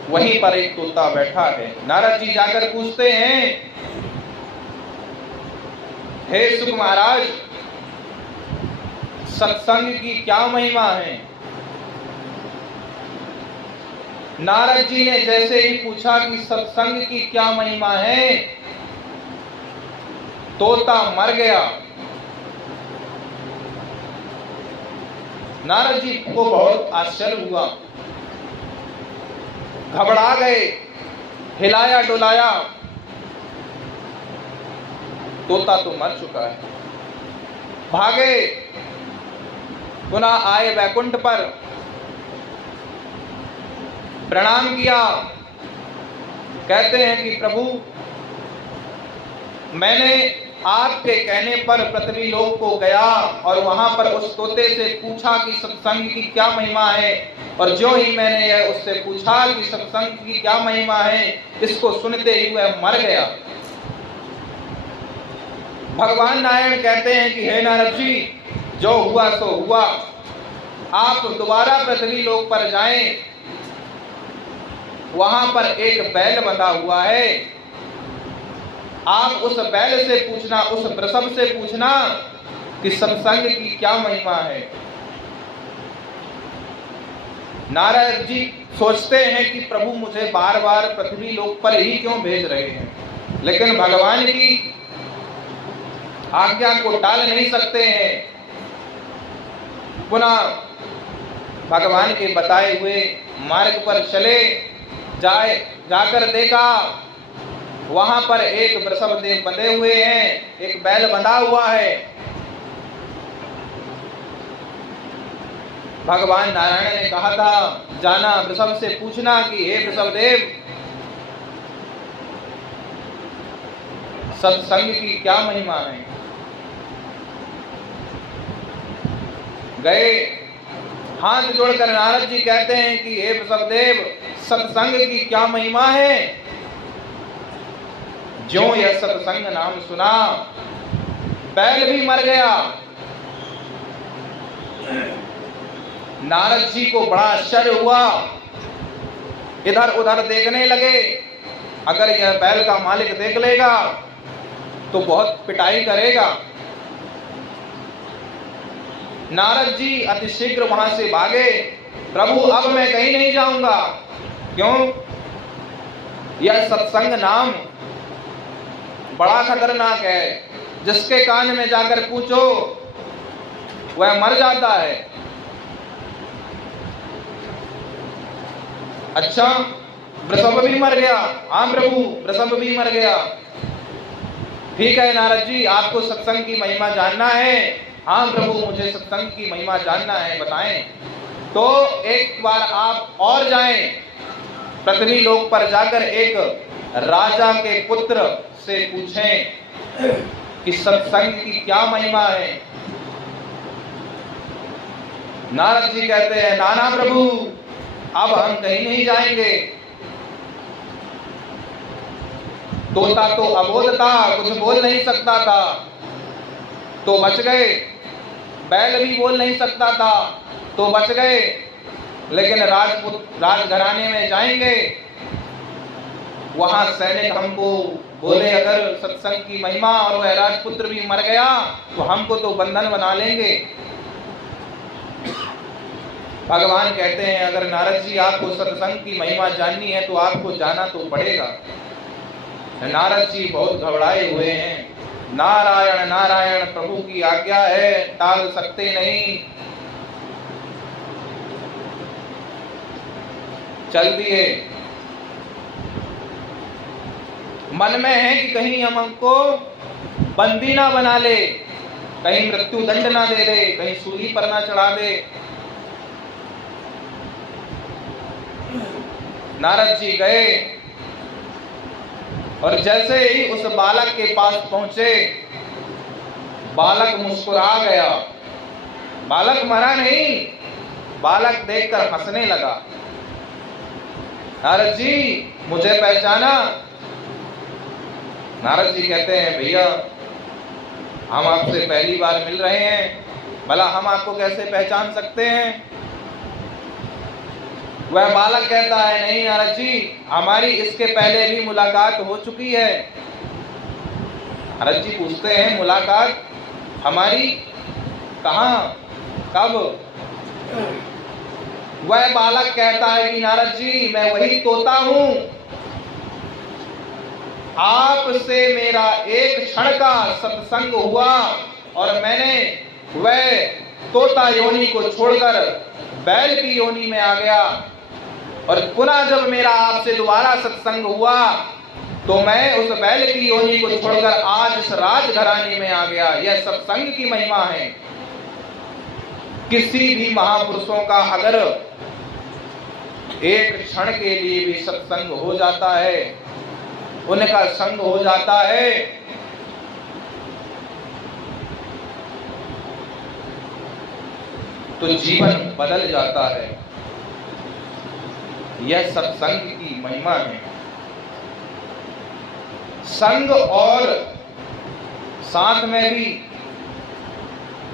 वहीं पर एक तोता बैठा है। नारद जी जाकर पूछते हैं, हे सुख महाराज, सत्संग की क्या महिमा है। नारद जी ने जैसे ही पूछा कि सत्संग की क्या महिमा है, तोता मर गया। नारद जी को बहुत आश्चर्य हुआ, घबरा गए, हिलाया डुलाया, तोता तो मर चुका है। भागे, पुनः आए वैकुंठ पर, प्रणाम किया। कहते हैं कि प्रभु, मैंने आपके कहने पर पृथ्वी लोक को गया और वहां पर उस तोते से पूछा कि सत्संग की क्या महिमा है, और जो ही मैंने यह उससे पूछा कि सत्संग की क्या महिमा है, इसको सुनते ही वह मर गया। भगवान नारायण कहते हैं कि हे नारद जी, जो हुआ सो हुआ, आप दोबारा पृथ्वी लोक पर जाएं, वहां पर एक बैल बंधा हुआ है। आप उस बैल से पूछना, उस वृषभ से पूछना कि सत्संग की क्या महिमा है। नारद जी सोचते हैं कि प्रभु मुझे बार बार पृथ्वी लोक पर ही क्यों भेज रहे हैं, लेकिन भगवान की आज्ञा को टाल नहीं सकते हैं। पुनः भगवान के बताए हुए मार्ग पर चले, जाकर देखा वहां पर एक वृषभ देव बंधे हुए हैं, एक बैल बंधा हुआ है। भगवान नारायण ने कहा था, जाना वृषभ से पूछना कि हे वृषभ देव, सत्संग की क्या महिमा है। गए, हाथ जोड़कर नारद जी कहते हैं कि हे वृषभदेव, सत्संग की क्या महिमा है। जो यह सत्संग नाम सुना, बैल भी मर गया। नारद जी को बड़ा आश्चर्य हुआ, इधर उधर देखने लगे। अगर यह बैल का मालिक देख लेगा तो बहुत पिटाई करेगा। नारद जी अतिशीघ्र वहां से भागे, प्रभु अब मैं कहीं नहीं जाऊंगा। क्यों? यह सत्संग नाम बड़ा खतरनाक है, जिसके कान में जाकर पूछो वह मर जाता है। अच्छा, वृषभ भी मर गया? हाँ प्रभु, वृषभ भी मर गया। ठीक है नारद जी, आपको सत्संग की महिमा जानना है। हाँ प्रभु, मुझे सत्संग की महिमा जानना है, बताएं। तो एक बार आप और जाएं, पृथ्वी लोक पर जाकर एक राजा के पुत्र से पूछें कि सत्संग की क्या महिमा है। नारद जी कहते हैं, नाना प्रभु, अब हम कहीं नहीं जाएंगे। तोता तो अबोध था, कुछ बोल नहीं सकता था, तो बच गए। बैल भी बोल नहीं सकता था, तो बच गए। लेकिन राजघराने में जाएंगे, वहां सैनिक हमको बोले अगर सत्संग की महिमा और वह राजपुत्र भी मर गया तो हमको तो बंधन बना लेंगे। भगवान कहते हैं अगर नारद जी आपको सत्संग की महिमा जाननी है तो आपको जाना तो पड़ेगा। नारद जी बहुत घबराए हुए हैं। नारायण नारायण, प्रभु की आज्ञा है, टाल सकते नहीं। चल दिए। मन में है कि कहीं हमको बंदी ना बना ले, कहीं मृत्यु दंड ना दे दे, कहीं सूली पर ना चढ़ा दे। नारद जी गए और जैसे ही उस बालक के पास पहुंचे, बालक मुस्कुरा गया। बालक मरा नहीं, बालक देखकर हंसने लगा। नारद जी मुझे पहचाना? नारद जी कहते हैं भैया हम आपसे पहली बार मिल रहे हैं, भला हम आपको कैसे पहचान सकते हैं? वह बालक कहता है नहीं नारद जी, हमारी इसके पहले भी मुलाकात हो चुकी है। नारद जी पूछते हैं मुलाकात हमारी कहाँ, कब? वह बालक कहता है कि नारद जी मैं वही तोता हूं, आपसे मेरा एक क्षण का सत्संग हुआ और मैंने वह तोता योनि को छोड़कर बैल की योनि में आ गया, और पुनः जब मेरा आपसे दोबारा सत्संग हुआ तो मैं उस बैल की योनि को छोड़कर आज इस राजघराने में आ गया। यह सत्संग की महिमा है। किसी भी महापुरुषों का अगर एक क्षण के लिए भी सत्संग हो जाता है, उनका संग हो जाता है, तो जीवन बदल जाता है। यह सत्संग की महिमा है। संग और साथ में भी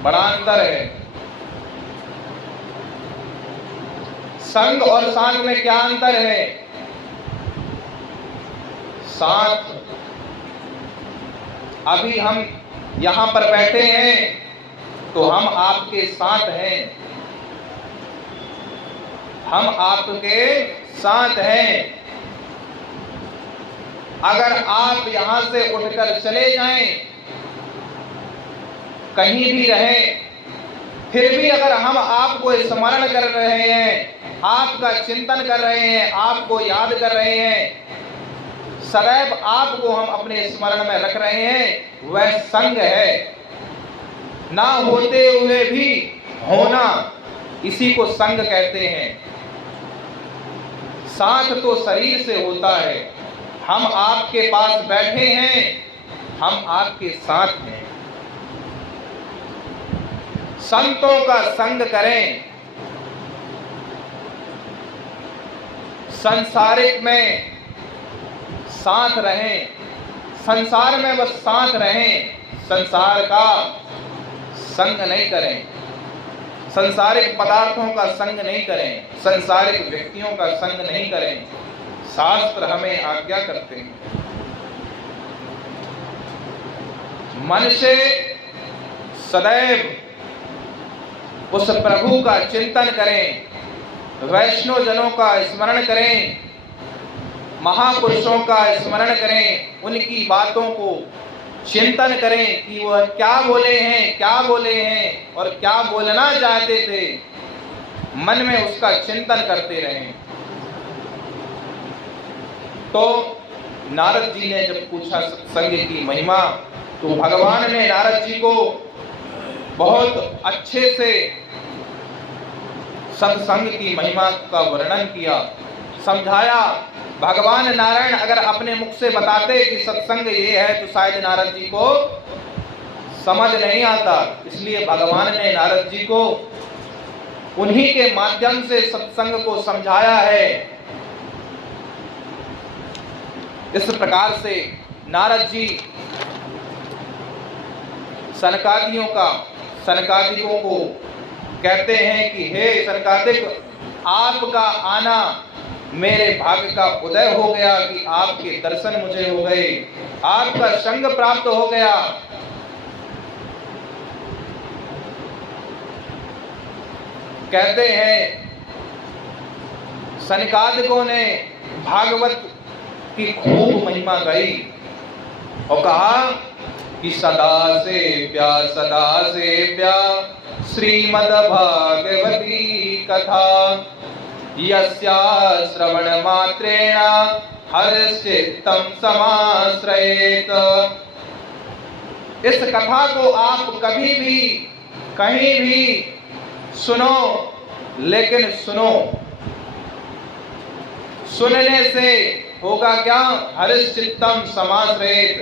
बड़ा अंतर है। संग और साथ में क्या अंतर है? साथ, अभी हम यहां पर बैठे हैं तो हम आपके साथ हैं, हम आपके साथ हैं। अगर आप यहां से उठकर चले जाएं, कहीं भी रहें, फिर भी अगर हम आपको स्मरण कर रहे हैं, आपका चिंतन कर रहे हैं, आपको याद कर रहे हैं, सदैव आपको हम अपने स्मरण में रख रहे हैं, वह संग है। ना होते हुए भी होना, इसी को संग कहते हैं। साथ तो शरीर से होता है। हम आपके पास बैठे हैं, हम आपके साथ हैं। संतों का संग करें, संसारिक में साथ रहें, संसार में बस साथ रहें, संसार का संग नहीं करें, संसारिक पदार्थों का संग नहीं करें, संसारिक व्यक्तियों का संग नहीं करें। शास्त्र हमें आज्ञा करते हैं मन से सदैव उस प्रभु का चिंतन करें, वैष्णव जनों का स्मरण करें, महापुरुषों का स्मरण करें, उनकी बातों को चिंतन करें कि वह क्या बोले हैं, क्या बोले हैं और क्या बोलना चाहते थे। मन में उसका चिंतन करते रहें। तो नारद जी ने जब पूछा सत्संग की महिमा, तो भगवान ने नारद जी को बहुत अच्छे से सत्संग की महिमा का वर्णन किया, समझाया। भगवान नारायण अगर अपने मुख से बताते कि सत्संग ये है तो शायद नारद जी को समझ नहीं आता। इसलिए भगवान ने नारद जी को उन्हीं के माध्यम से सत्संग को समझाया है। इस प्रकार से नारद जी सनकादिकों को कहते हैं कि हे सनकादिक, आपका आना मेरे भाग्य का उदय हो गया कि आपके दर्शन मुझे हो गए, आपका संग प्राप्त हो गया। कहते हैं सनकादिकों ने भागवत की खूब महिमा गाई और कहा कि सदा सेव्या श्रीमद् भागवती कथा यस्या श्रवण मात्रेण हर्षचित्तम समाश्रयेत। इस कथा को आप कभी भी कहीं भी सुनो, लेकिन सुनने से होगा क्या? हर्षचित्तम समाश्रयेत।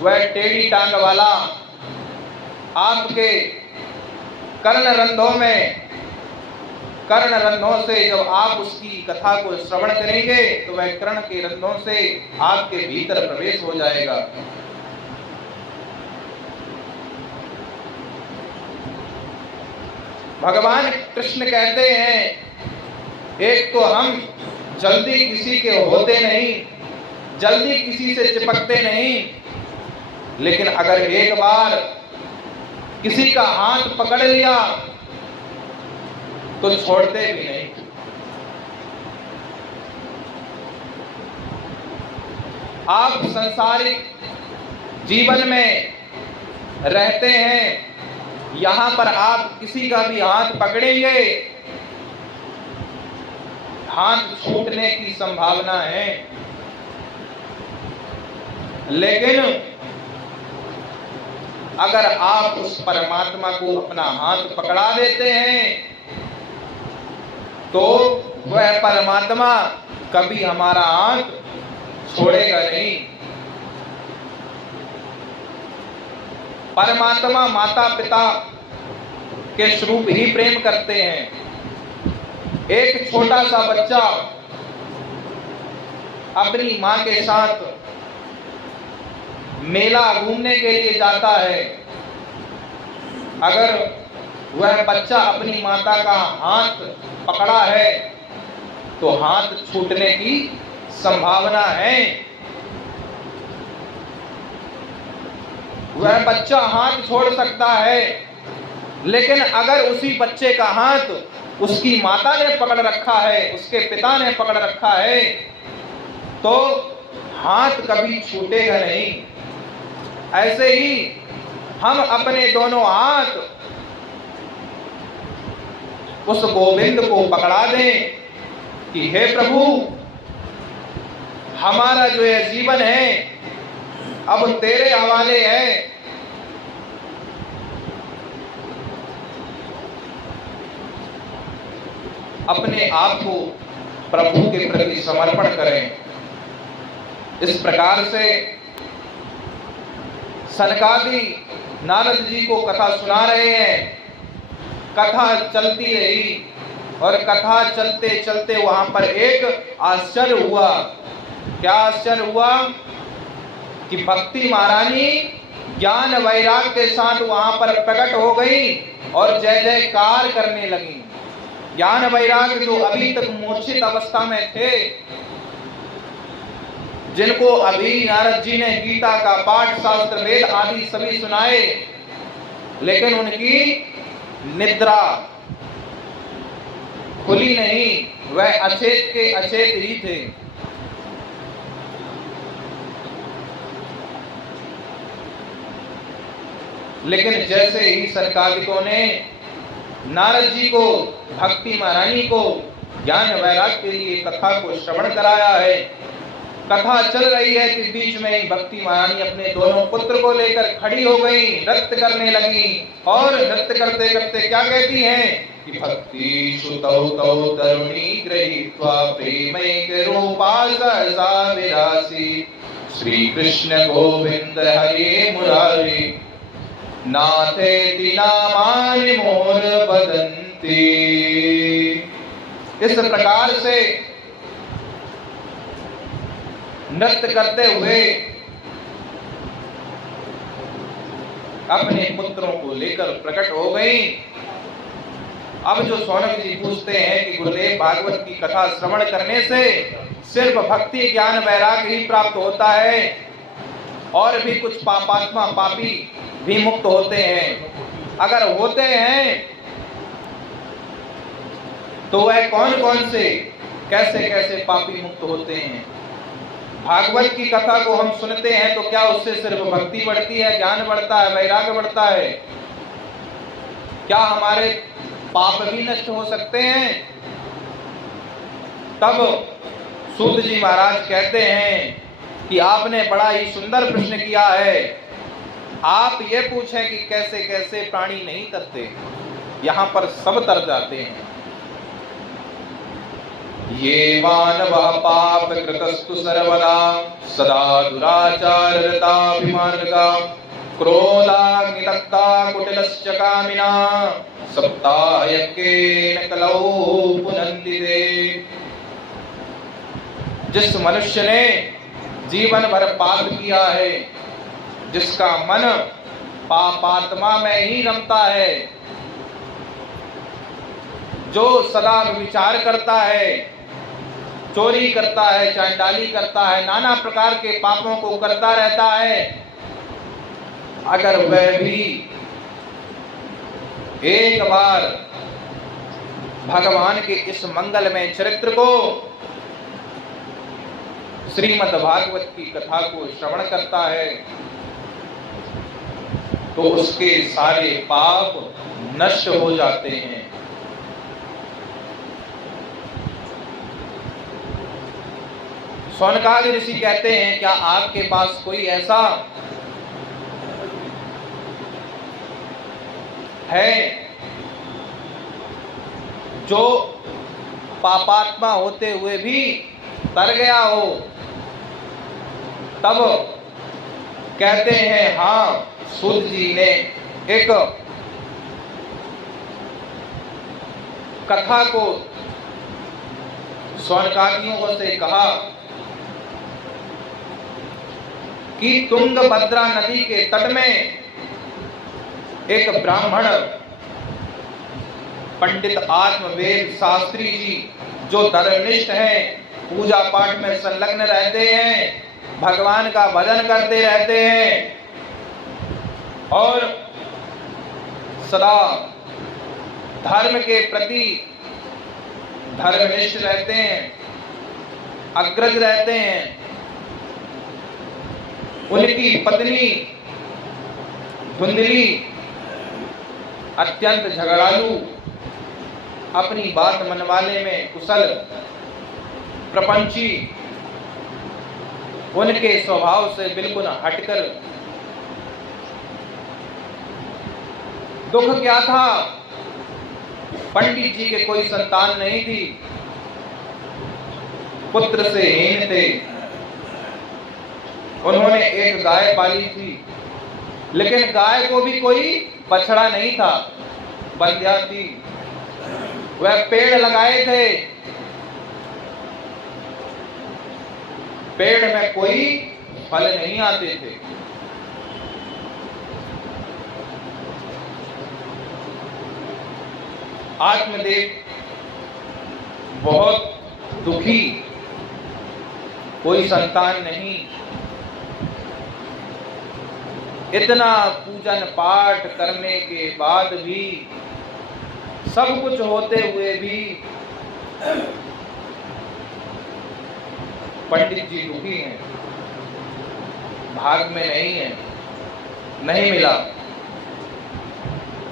वह टेढ़ी टांग वाला आपके कर्ण रंध्रों से जब आप उसकी कथा को श्रवण करेंगे तो वह कर्ण के रंध्रों से आपके भीतर प्रवेश हो जाएगा। भगवान कृष्ण कहते हैं एक तो हम जल्दी किसी के होते नहीं, जल्दी किसी से चिपकते नहीं, लेकिन अगर एक बार किसी का हाथ पकड़ लिया तो छोड़ते भी नहीं। आप संसारिक जीवन में रहते हैं, यहां पर आप किसी का भी हाथ पकड़ेंगे, हाथ छूटने की संभावना है। लेकिन अगर आप उस परमात्मा को अपना हाथ पकड़ा देते हैं तो वह परमात्मा कभी हमारा हाथ छोड़ेगा नहीं। परमात्मा माता पिता के स्वरूप ही प्रेम करते हैं। एक छोटा सा बच्चा अपनी मां के साथ मेला घूमने के लिए जाता है, अगर वह बच्चा अपनी माता का हाथ पकड़ा है तो हाथ छूटने की संभावना है। वह बच्चा हाथ छोड़ सकता है, लेकिन अगर उसी बच्चे का हाथ उसकी माता ने पकड़ रखा है, उसके पिता ने पकड़ रखा है, तो हाथ कभी छूटेगा नहीं। ऐसे ही हम अपने दोनों हाथ उस गोविंद को पकड़ा दें कि हे प्रभु, हमारा जो यह जीवन है अब तेरे हवाले है। अपने आप को प्रभु के प्रति समर्पण करें। इस प्रकार से सनकादि नारद जी को कथा सुना रहे हैं। कथा चलती रही और कथा चलते चलते वहां पर एक आश्चर्य हुआ। क्या आश्चर्य हुआ कि भक्ति महारानी ज्ञान वैराग के साथ वहां पर प्रकट हो गई और जय जयकार करने लगी। ज्ञान वैराग जो अभी तक मूर्छित अवस्था में थे, जिनको अभी नारद जी ने गीता का पाठ, शास्त्र, वेद आदि सभी सुनाए, लेकिन उनकी निद्रा खुली नहीं, वह अचेत के अचेत ही थे। लेकिन जैसे ही सनकादिकों ने नारद जी को, भक्ति महारानी को ज्ञान वैराग के लिए कथा को श्रवण कराया है, कथा चल रही है कि बीच में ही भक्ति महारानी अपने दोनों पुत्र को लेकर खड़ी हो गई, नृत्य करने लगी। और नृत्य करते करते क्या कहती हैं कि भक्ति सुतौ तौ तरुणी गृहीत्वा प्रेमैक रूपा सहसा विरासी श्री कृष्ण गोविंद हरे मुरारी नाथेति नामानि मोर वदन्ति। इस प्रकार से नृत्य करते हुए अपने पुत्रों को लेकर प्रकट हो गई। अब जो शौनक जी पूछते हैं कि गुरुदेव, भागवत की कथा श्रवण करने से सिर्फ भक्ति ज्ञान वैराग्य ही प्राप्त होता है और भी कुछ पापात्मा पापी भी मुक्त होते हैं? अगर होते हैं तो वह कौन कौन से कैसे कैसे पापी मुक्त होते हैं? भागवत की कथा को हम सुनते हैं तो क्या उससे सिर्फ भक्ति बढ़ती है, ज्ञान बढ़ता है, वैराग्य बढ़ता है? क्या हमारे पाप भी नष्ट हो सकते हैं? तब सूत जी महाराज कहते हैं कि आपने बड़ा ही सुंदर प्रश्न किया है। आप ये पूछें कि कैसे कैसे प्राणी नहीं तरते, यहाँ पर सब तर जाते हैं। ये मानवः पाप कृतस्तु सर्वदा सदा दुराचाररताभिमार्गा क्रोधाग्निदग्धा कुटिलश्च कामिना सप्ताहयज्ञेन कलौ पुनन्ति ते। जिस मनुष्य ने जीवन भर पाप किया है, जिसका मन पापात्मा में ही रमता है, जो सदा विचार करता है, चोरी करता है, चांडाली करता है, नाना प्रकार के पापों को करता रहता है, अगर वह भी एक बार भगवान के इस मंगलमय चरित्र को, श्रीमद् भागवत की कथा को श्रवण करता है तो उसके सारे पाप नष्ट हो जाते हैं। शौनकादि ऋषि कहते हैं, क्या आपके पास कोई ऐसा है जो पापात्मा होते हुए भी तर गया हो? तब कहते हैं, हाँ, सूत जी ने एक कथा को शौनकादियों से कहा कि तुंगभद्रा नदी के तट में एक ब्राह्मण पंडित आत्मवेद शास्त्री जी, जो धर्मनिष्ठ हैं, पूजा पाठ में संलग्न रहते हैं, भगवान का भजन करते रहते हैं और सदा धर्म के प्रति धर्मनिष्ठ रहते हैं, अग्रज रहते हैं। उनकी पत्नी धुंधली, अत्यंत झगड़ालू, अपनी बात मनवाने में कुशल, प्रपंची, उनके स्वभाव से बिल्कुल हटकर। दुख क्या था? पंडित जी के कोई संतान नहीं थी, पुत्र से हीन थे। उन्होंने एक गाय पाली थी, लेकिन गाय को भी कोई बछड़ा नहीं था, बंध्या थी। वह पेड़ लगाए थे, पेड़ में कोई फल नहीं आते थे। आत्मदेव बहुत दुखी, कोई संतान नहीं, इतना पूजन पाठ करने के बाद भी, सब कुछ होते हुए भी पंडित जी दुखी हैं, भाग में नहीं है, नहीं मिला।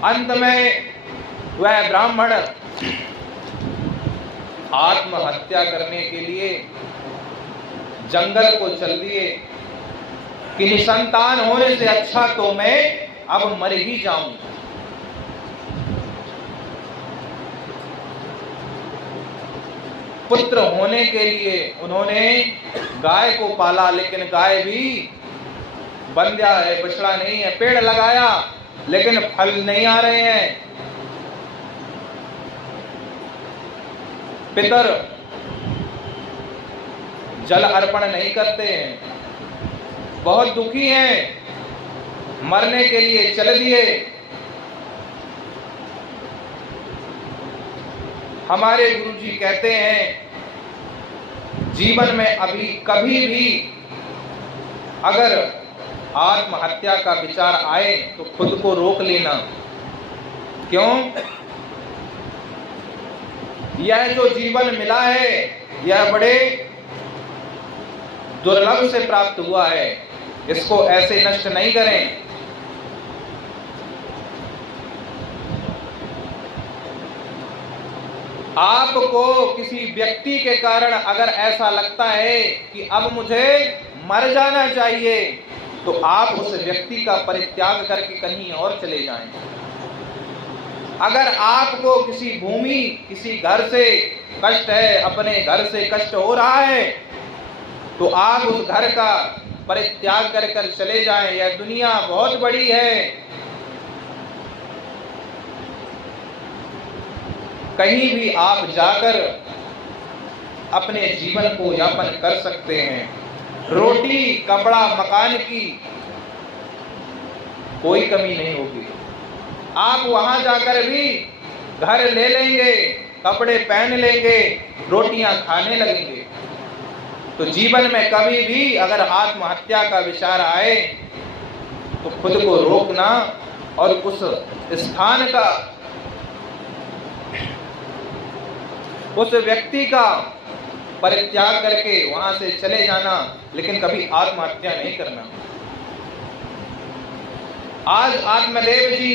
अंत में वह ब्राह्मण आत्महत्या करने के लिए जंगल को चल दिए कि निसंतान होने से अच्छा तो मैं अब मर ही जाऊं। पुत्र होने के लिए उन्होंने गाय को पाला, लेकिन गाय भी बंध्या है, बछड़ा नहीं है। पेड़ लगाया लेकिन फल नहीं आ रहे हैं। पितर जल अर्पण नहीं करते हैं, बहुत दुखी हैं। मरने के लिए चल दिए। हमारे गुरुजी कहते हैं जीवन में अभी कभी भी अगर आत्महत्या का विचार आए तो खुद को रोक लेना। क्यों? यह जो जीवन मिला है यह बड़े दुर्लभ से प्राप्त हुआ है, इसको ऐसे नष्ट नहीं करें। आपको किसी व्यक्ति के कारण अगर ऐसा लगता है कि अब मुझे मर जाना चाहिए, तो आप उस व्यक्ति का परित्याग करके कहीं और चले जाएं। अगर आपको किसी भूमि, किसी घर से कष्ट है, अपने घर से कष्ट हो रहा है, तो आप उस घर का परित्याग कर कर चले जाएं। यह दुनिया बहुत बड़ी है, कहीं भी आप जाकर अपने जीवन को यापन कर सकते हैं। रोटी, कपड़ा, मकान की कोई कमी नहीं होगी। आप वहां जाकर भी घर ले लेंगे, कपड़े पहन लेंगे, रोटियां खाने लगेंगे। तो जीवन में कभी भी अगर आत्महत्या का विचार आए तो खुद को रोकना और उस स्थान का, उस व्यक्ति का परित्याग करके वहां से चले जाना, लेकिन कभी आत्महत्या नहीं करना। आज आत्मदेव जी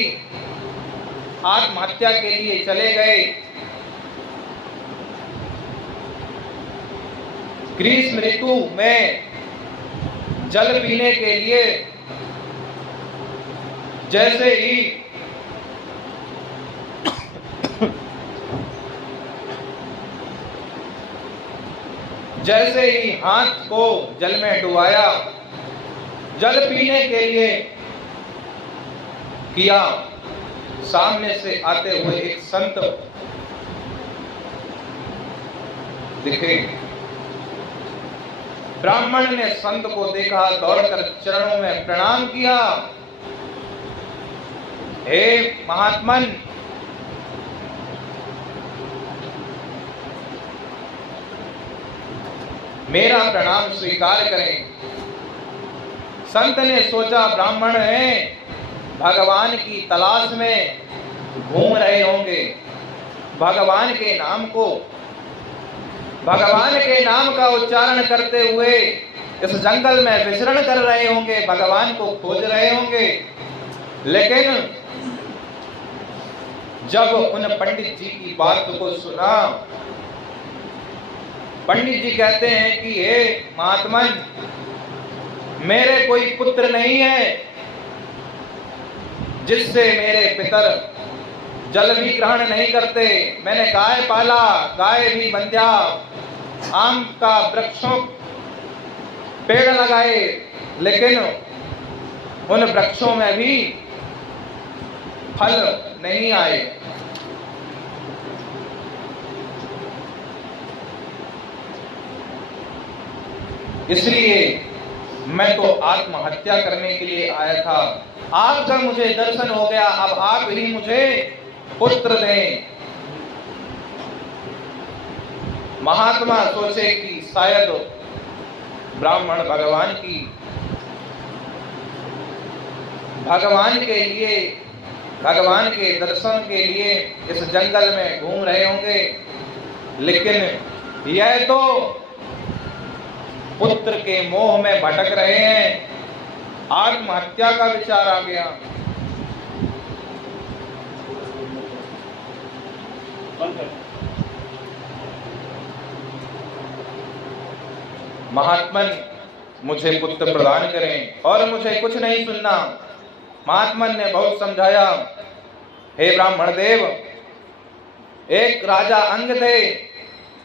आत्महत्या के लिए चले गए। ग्रीष्म ऋतु में जल पीने के लिए जैसे ही हाथ को जल में डुबाया, जल पीने के लिए किया, सामने से आते हुए एक संत दिखे। ब्राह्मण ने संत को देखा, दौड़कर चरणों में प्रणाम किया। हे महात्मन, मेरा प्रणाम स्वीकार करें। संत ने सोचा ब्राह्मण है, भगवान की तलाश में घूम रहे होंगे, भगवान के नाम को, भगवान के नाम का उच्चारण करते हुए इस जंगल में विचरण कर रहे होंगे, भगवान को खोज रहे होंगे। लेकिन जब उन पंडित जी की बात को सुना, पंडित जी कहते हैं कि हे महात्मन, मेरे कोई पुत्र नहीं है जिससे मेरे पितर जल भी ग्रहण नहीं करते। मैंने गाय पाला, गाय भी बंध्या, आम का वृक्षों पेड़ लगाए, लेकिन उन वृक्षों में भी फल नहीं आए। इसलिए मैं तो आत्महत्या करने के लिए आया था। आपका मुझे दर्शन हो गया, अब आप ही मुझे पुत्र दें। महात्मा सोचे कि शायद ब्राह्मण भगवान के लिए, भगवान के दर्शन के लिए इस जंगल में घूम रहे होंगे, लेकिन यह तो पुत्र के मोह में भटक रहे हैं। आत्महत्या का विचार आ गया। महात्मन मुझे पुत्र प्रदान करें और मुझे कुछ नहीं सुनना। महात्मन ने बहुत समझाया। हे ब्राह्मण देव, एक राजा अंग थे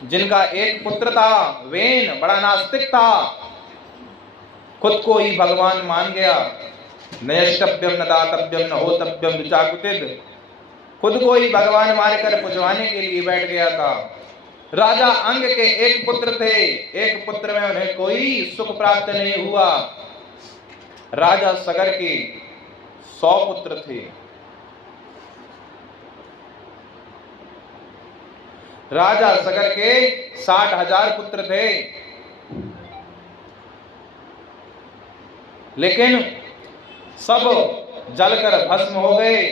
जिनका एक पुत्र था, वेन, बड़ा नास्तिक था, खुद को ही भगवान मान गया। नयष्टभ्यम न दातव्यम न होतव्यम विचाकुतिद, खुद को ही भगवान मानकर पुजवाने के लिए बैठ गया था। राजा अंग के एक पुत्र थे, एक पुत्र में उन्हें कोई सुख प्राप्त नहीं हुआ। राजा सगर की 100 पुत्र थे। राजा सगर के 60,000 पुत्र थे, लेकिन सब जलकर भस्म हो गए।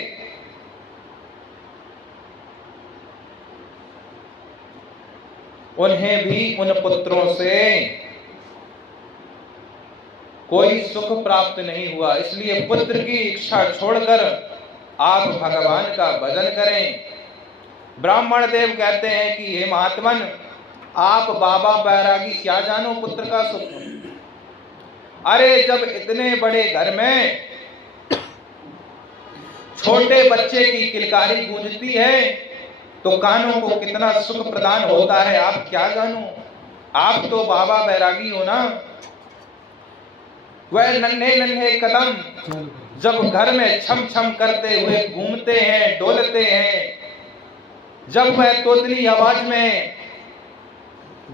उन्हें भी उन पुत्रों से कोई सुख प्राप्त नहीं हुआ। इसलिए पुत्र की इच्छा छोड़कर आप भगवान का भजन करें। ब्राह्मण देव कहते हैं कि हे महात्मन, आप बाबा बैरागी क्या जानो पुत्र का सुख। अरे जब इतने बड़े घर में छोटे बच्चे की किलकारी गूंजती है तो कानों को कितना सुख प्रदान होता है, आप क्या जानो। आप तो बाबा बैरागी हो ना। वह नन्हे नन्हे कदम जब घर में छम छम करते हुए घूमते हैं, डोलते हैं, जब वह तोतली आवाज में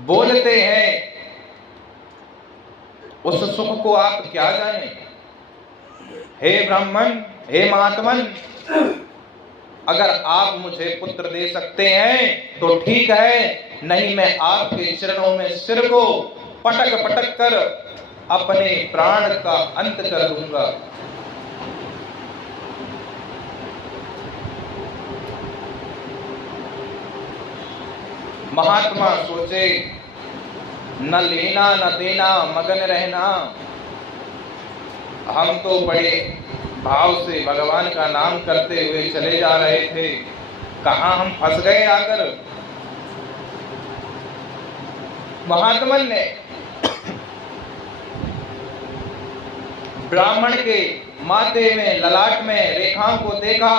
बोलते हैं, उस सुख को आप क्या जाने। हे ब्राह्मण, हे महात्मन, अगर आप मुझे पुत्र दे सकते हैं तो ठीक है, नहीं मैं आपके चरणों में सिर को पटक पटक कर अपने प्राण का अंत कर दूंगा। महात्मा सोचे, न लेना न देना मगन रहना। हम तो बड़े भाव से भगवान का नाम करते हुए चले जा रहे थे, कहां हम फंस गए आकर। महात्मन ने ब्राह्मण के माथे में, ललाट में रेखाओं को देखा।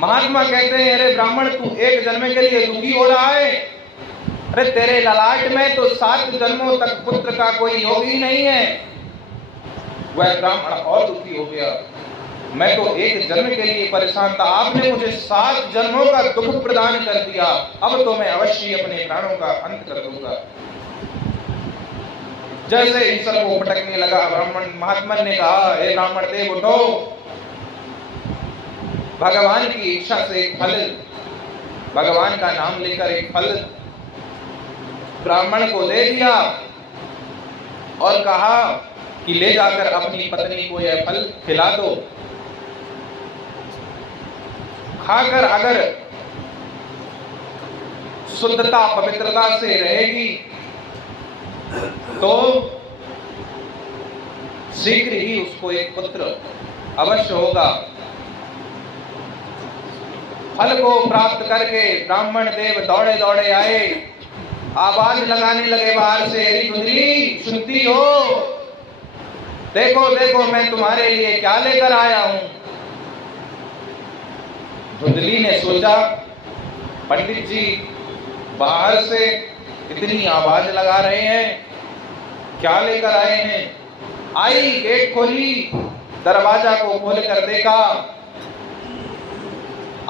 महात्मा कहते हैं, अरे ब्राह्मण, तू एक जन्म के लिए दुखी हो रहा है। अरे तेरे ललाट में तो 7 जन्मों तक पुत्र का कोई योग ही नहीं है। वह ब्राह्मण और दुखी हो गया। मैं तो एक जन्म के लिए परेशान था, आपने मुझे 7 जन्मों का दुख प्रदान कर दिया। अब तो मैं अवश्य अपने प्राणों का अंत कर दूंगा। जैसे ईश्वर को पटकने लगा, ब्राह्मण महात्मन ने कहा, हे ब्राह्मण देव उठो। भगवान की इच्छा से एक फल, भगवान का नाम लेकर एक फल ब्राह्मण को दे दिया और कहा कि ले जाकर अपनी पत्नी को यह फल खिला दो। खाकर अगर शुद्धता पवित्रता से रहेगी तो शीघ्र ही उसको एक पुत्र अवश्य होगा। फल को प्राप्त करके ब्राह्मण देव दौड़े दौड़े आए, आवाज लगाने लगे बाहर से, अरे धुंधली सुनती हो? देखो देखो मैं तुम्हारे लिए क्या लेकर आया हूं। धुंधली ने सोचा, पंडित जी बाहर से इतनी आवाज लगा रहे हैं, क्या लेकर आए हैं। आई, गेट खोली, दरवाजा को खोलकर देखा।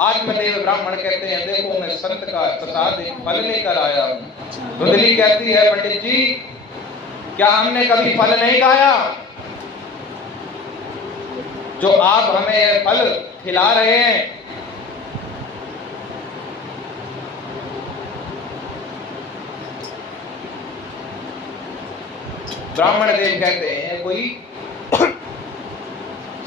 आत्मदेव ब्राह्मण कहते हैं, देखो मैं संत का प्रसाद एक फल लेकर आया हूं। धुंधली कहती है, पंडित जी क्या हमने कभी फल नहीं खाया जो आप हमें यह फल खिला रहे हैं। ब्राह्मण देव कहते हैं, कोई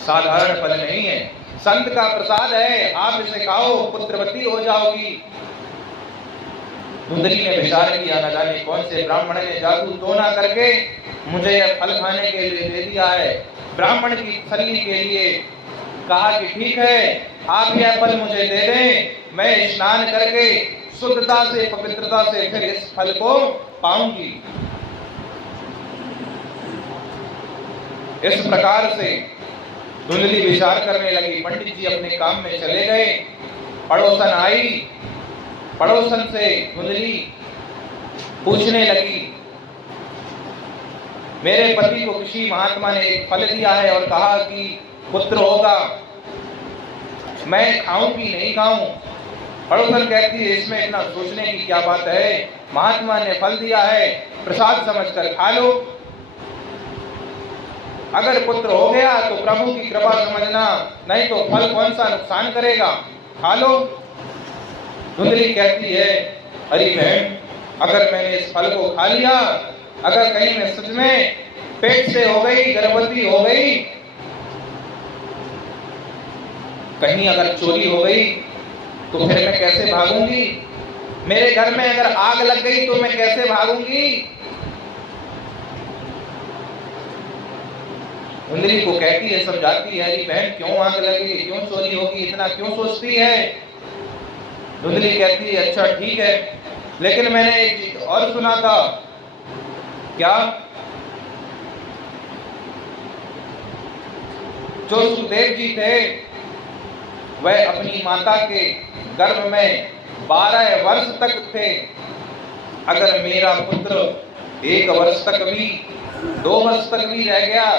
साधारण फल नहीं है, संत का प्रसाद है, आप इसे खाओ, पुत्रवती हो जाओगी। धुंधली ने विचार किया, न जाने कौन से ब्राह्मण ने जादू टोना करके मुझे यह फल खाने के लिए दे दिया है। ब्राह्मण की तसल्ली के लिए कहा कि ठीक है, आप यह फल मुझे दे दें, मैं स्नान करके शुद्धता से पवित्रता से फिर इस फल को पाऊंगी। इस प्रकार से धुंधली विचार करने लगी। पंडित जी अपने काम में चले गए। पड़ोसन आई, पड़ोसन से धुंधली पूछने लगी, मेरे पति को किसी महात्मा ने एक फल दिया है और कहा कि पुत्र होगा, मैं खाऊं कि नहीं खाऊं। पड़ोसन कहती है, इसमें इतना सोचने की क्या बात है, महात्मा ने फल दिया है, प्रसाद समझकर खा लो। अगर पुत्र हो गया तो प्रभु की कृपा समझना, नहीं तो फल कौन सा नुकसान करेगा, खा लो। धुंधली कहती है, अरे बहन, अगर मैंने इस फल को खा लिया, अगर कहीं मैं सच में पेट से हो गई, गर्भवती हो गई, कहीं अगर चोरी हो गई तो फिर मैं कैसे भागूंगी? मेरे घर में अगर आग लग गई तो मैं कैसे भागूंगी? धुंधली को कहती है, समझाती है, अरे बहन क्यों आग लगेगी, क्यों चोरी होगी, इतना क्यों सोचती है? धुंधली कहती है, अच्छा ठीक है, लेकिन मैंने एक चीज और सुना था। क्या? जो सुखदेव जी थे वह अपनी माता के गर्भ में 12 वर्ष तक थे। अगर मेरा पुत्र 1 वर्ष तक भी, 2 वर्ष तक भी रह गया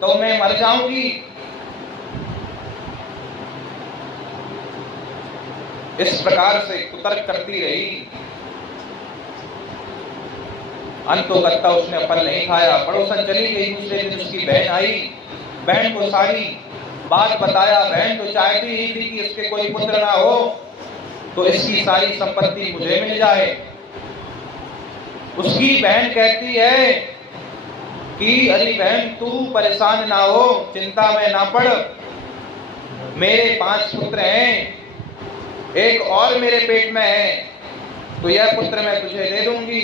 तो मैं मर जाऊंगी। इस प्रकार से कुतर्क करती रही। अंतोगत्ता उसने फल नहीं खाया, पड़ोसन चली गई। दूसरे दिन उसकी बहन आई, बहन को सारी बात बताया। बहन तो चाहती ही थी कि इसके कोई पुत्र ना हो, तो इसकी सारी संपत्ति मुझे मिल जाए। उसकी बहन कहती है कि अरे बहन, तू परेशान ना हो, चिंता में ना पड़, मेरे 5 पुत्र हैं, एक और मेरे पेट में है, तो यह पुत्र मैं तुझे दे दूंगी।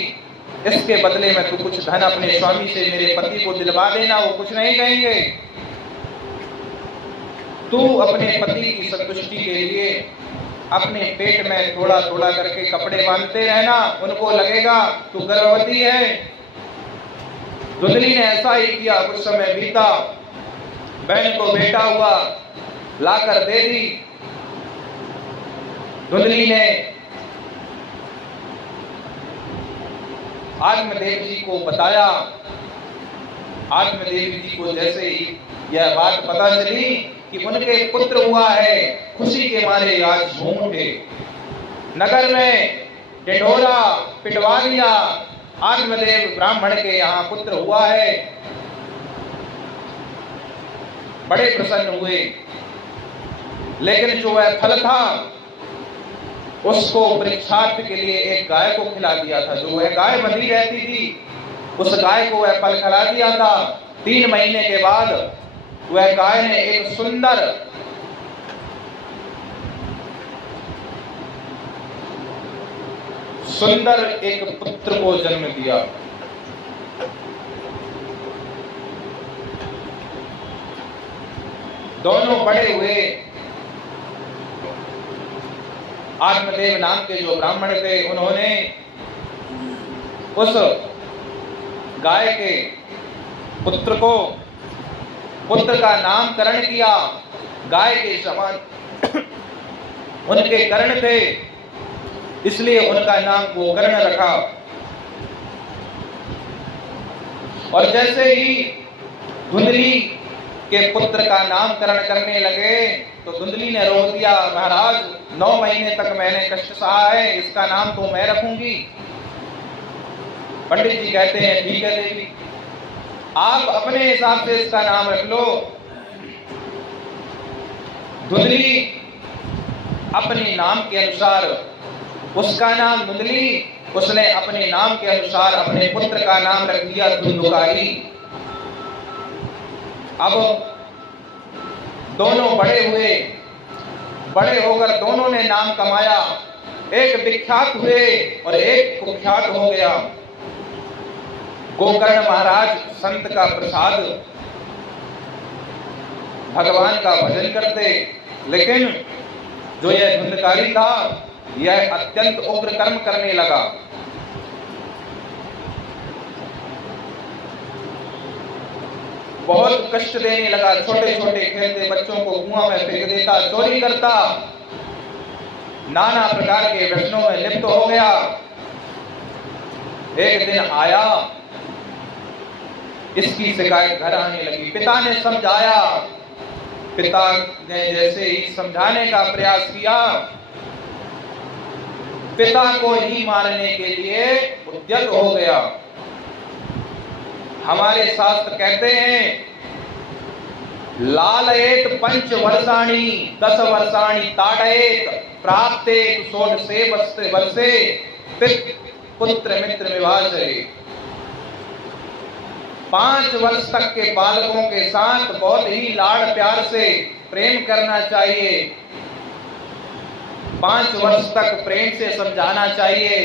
इसके बदले में तू कुछ धन अपने स्वामी से, मेरे पति को दिलवा देना, वो कुछ नहीं कहेंगे। तू अपने पति की संतुष्टि के लिए अपने पेट में थोड़ा थोड़ा करके कपड़े बांधते रहना, उनको लगेगा तू गर्भवती है। धुंधली ने ऐसा ही किया। कुछ समय बीता, बहन को बेटा हुआ, लाकर दे दी। धुंधली ने आत्मदेव जी को बताया। आत्मदेव जी को जैसे ही यह बात पता चली कि उनके पुत्र हुआ है, खुशी के मारे आज झूम उठे। नगर में ढिंढोरा पिटवा लिया, आत्मदेव ब्राह्मण के यहाँ पुत्र हुआ है। बड़े प्रसन्न हुए, लेकिन जो वह फल था उसको परीक्षार्थ के लिए एक गाय को खिला दिया था। जो वह गाय बंधी रहती थी, उस गाय को वह फल खिला दिया था। 3 महीने के बाद वह गाय ने एक सुंदर एक पुत्र को जन्म दिया। दोनों बड़े हुए। आत्मदेव नाम के जो ब्राह्मण थे, उन्होंने उस गाय के पुत्र को, पुत्र का नामकरण किया। गाय के समान उनके कर्ण थे, इसलिए उनका नाम गोकर्ण रखा। और जैसे ही धुंधली के पुत्र का नामकरण करने लगे तो धुंधली ने रोक दिया, महाराज 9 महीने तक मैंने कष्ट सहा है, इसका नाम तो मैं रखूंगी। पंडित जी कहते हैं, ठीक है देवी, आप अपने हिसाब से इसका नाम रख लो। धुंधली अपने नाम के अनुसार, उसका नाम धुंधली, उसने अपने नाम के अनुसार अपने पुत्र का नाम रख दिया धुंधुकारी। अब दोनों बड़े हुए, बड़े होकर दोनों ने नाम कमाया। एक विख्यात हुए और एक कुख्यात हो गया। गोकर्ण महाराज संत का प्रसाद, भगवान का भजन करते, लेकिन जो यह धुंधकारी था, यह अत्यंत उग्र कर्म करने लगा। बहुत कष्ट देने लगा। छोटे छोटे खेलते बच्चों को कुआं में फेंक देता, चोरी करता, नाना प्रकार के व्यसनों में लिप्त हो गया। एक दिन आया, इसकी शिकायत घर आने लगी। पिता ने समझाया। पिता ने जैसे ही समझाने का प्रयास किया, पिता को ही मारने के लिए उद्यत हो गया। हमारे शास्त्र कहते हैं लालयेत पंच वर्षाणि 10 वर्षाणि ताडयेत प्राप्तेत षोडशे वर्षे पुत्र मित्र विभाजये। 5 वर्ष तक के बालकों के साथ बहुत ही लाड़ प्यार से प्रेम करना चाहिए। 5 वर्ष तक प्रेम से समझाना चाहिए।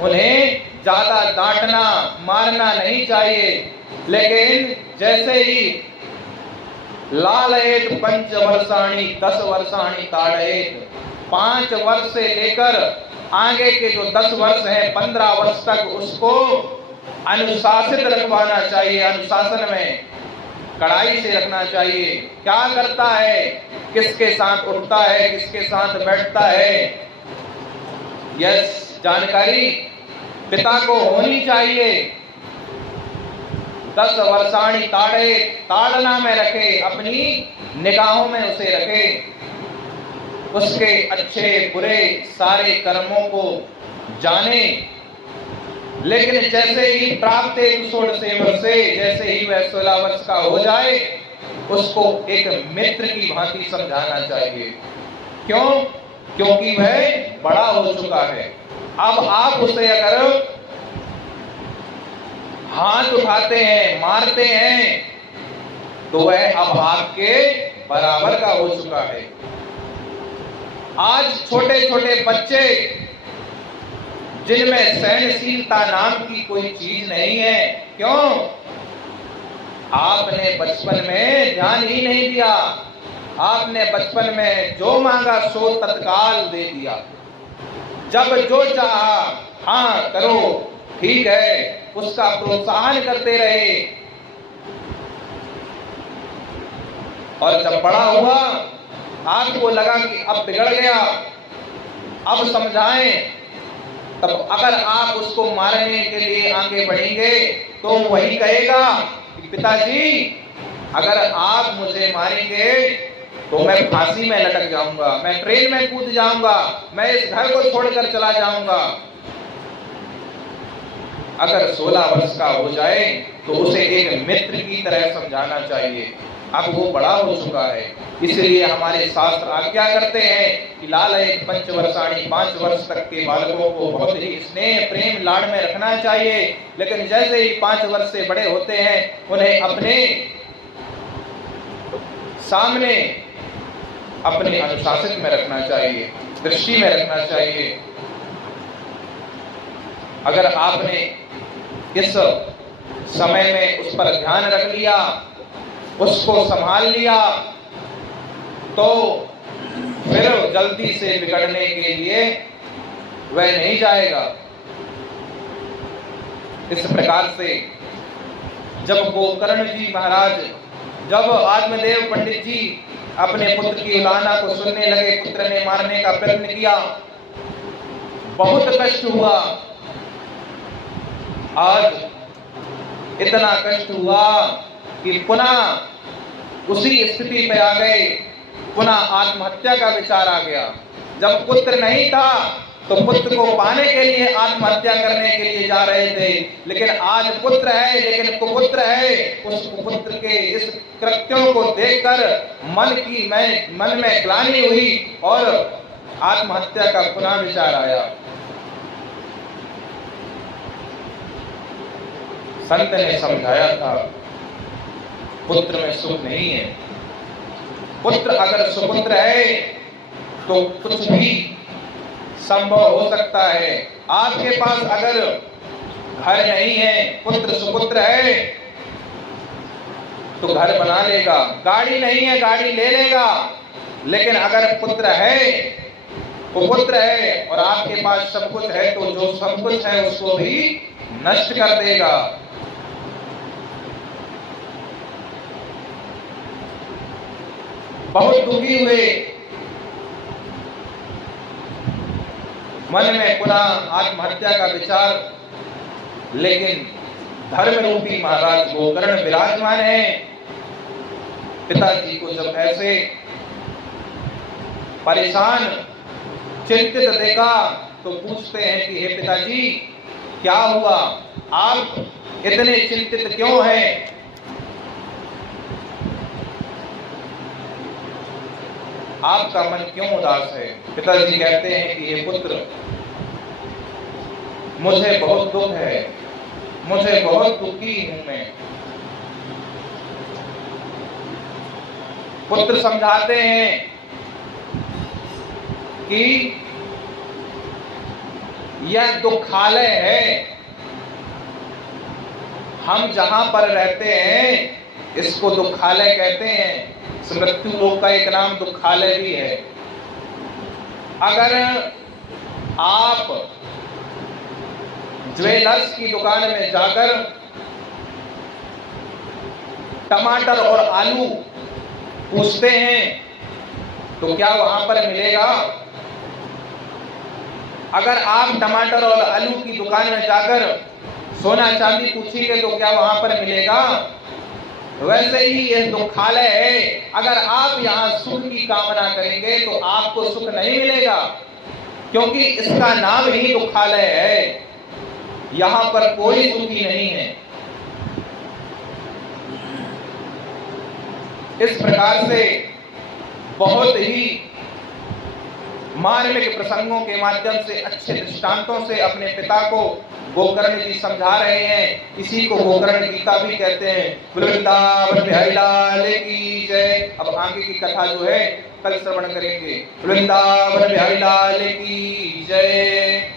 उन्हें ज्यादा डांटना मारना नहीं चाहिए। लेकिन जैसे ही लालयेत पंच वर्षाणि 10 वर्षाणि ताड़येत, 5 वर्ष से लेकर आगे के जो 10 वर्ष हैं 15 वर्ष तक उसको अनुशासित रखवाना चाहिए। अनुशासन में कड़ाई से रखना चाहिए। क्या करता है, किसके साथ उठता है, किसके साथ बैठता है, यह जानकारी पिता को होनी चाहिए। 10 वर्षाणि ताड़े, ताड़ना में रखे, अपनी निगाहों में उसे रखे, उसके अच्छे बुरे सारे कर्मों को जाने। लेकिन जैसे ही प्राप्त 16 वर्षे, जैसे ही वह 16 वर्ष का हो जाए, उसको एक मित्र की भांति समझाना चाहिए। क्यों? क्योंकि वह बड़ा हो चुका है। अब आप उसे अगर हाथ उठाते हैं, मारते हैं, तो वह अब आपके बराबर का हो चुका है। आज छोटे छोटे बच्चे जिनमें सहनशीलता नाम की कोई चीज नहीं है। क्यों? आपने बचपन में ध्यान ही नहीं दिया। आपने बचपन में जो मांगा सो तत्काल दे दिया। जब जो चाहा हाँ करो, ठीक है, उसका प्रोत्साहन करते रहे। और जब बड़ा हुआ, आपको लगा कि अब बिगड़ गया, अब समझाएं, तब अगर आप उसको मारने के लिए आगे बढ़ेंगे तो वही कहेगा कि पिताजी अगर आप मुझे मारेंगे तो मैं फांसी में लटक जाऊंगा, मैं ट्रेन में कूद जाऊंगा, मैं इस घर को छोड़कर चला जाऊंगा। अगर 16 वर्ष का हो जाए तो उसे एक मित्र की तरह समझाना चाहिए। अब वो बड़ा हो चुका है, इसलिए हमारे शास्त्र आज्ञा करते हैं कि लालयेत पंचवर्षाणि, 5 वर्ष तक के बालकों को बहुत ही स्नेह प्रेम लाड़ में रखना चाहिए। लेकिन जैसे ही 5 वर्ष से बड़े होते हैं, उन्हें अपने सामने अपने अनुशासित में रखना चाहिए, दृष्टि में रखना चाहिए। अगर आपने इस समय में उस पर ध्यान रख लिया, उसको संभाल लिया, तो फिर जल्दी से बिगड़ने के लिए वह नहीं जाएगा। इस प्रकार से जब गोकर्ण जी महाराज, जब आत्मदेव पंडित जी अपने पुत्र की उलाहना को सुनने लगे, पुत्र ने मारने का प्रयत्न किया, बहुत कष्ट हुआ। आज इतना कष्ट हुआ कि पुनः उसी स्थिति पे आ गए, पुनः आत्महत्या का विचार आ गया। जब पुत्र नहीं था तो पुत्र को पाने के लिए आत्महत्या करने के लिए जा रहे थे, लेकिन आज पुत्र है लेकिन कुपुत्र है। उस कुपुत्र के इस कृत्यों को देखकर मन में ग्लानि हुई और आत्महत्या का पुनः विचार आया। संत ने समझाया था, पुत्र में सुख नहीं है। पुत्र अगर सुपुत्र है तो कुछ भी संभव हो सकता है। आपके पास अगर घर नहीं है, पुत्र सुपुत्र है, तो घर बना लेगा। गाड़ी नहीं है, गाड़ी ले लेगा। लेकिन अगर पुत्र है, कुपुत्र है और आपके पास सब कुछ है, तो जो सब कुछ है उसको भी नष्ट कर देगा। बहुत दुखी हुए, मन में पुनः आत्महत्या का विचार। लेकिन धर्म रूपी महाराज गोकर्ण विराजमान है। पिताजी को जब ऐसे परेशान चिंतित देखा तो पूछते हैं कि हे पिताजी क्या हुआ, आप इतने चिंतित क्यों हैं? आपका मन क्यों उदास है? पिताजी कहते हैं कि हे पुत्र, मुझे बहुत दुख है, मुझे बहुत दुखी हूं मैं। पुत्र समझाते हैं कि यह दुखालय है, हम जहां पर रहते हैं इसको दुखालय कहते हैं। मृत्यु लोक का एक नाम दुखालय भी है। अगर आप ज्वेलर्स की दुकान में जाकर टमाटर और आलू पूछते हैं तो क्या वहां पर मिलेगा? अगर आप टमाटर और आलू की दुकान में जाकर सोना चांदी पूछेंगे तो क्या वहां पर मिलेगा? वैसे ही यह दुखालय है। अगर आप यहाँ सुख की कामना करेंगे तो आपको सुख नहीं मिलेगा, क्योंकि इसका नाम ही दुखालय है। यहाँ पर कोई सुखी नहीं है। इस प्रकार से बहुत ही मार्मिक प्रसंगों के माध्यम से, अच्छे दृष्टांतों से अपने पिता को गोकर्ण जी समझा रहे हैं। इसी को गोकर्ण गीता भी कहते हैं। वृंदावन बिहारी लाल की जय। अब आगे की कथा जो है कल श्रवण करेंगे। वृंदावन बिहारी लाल की जय।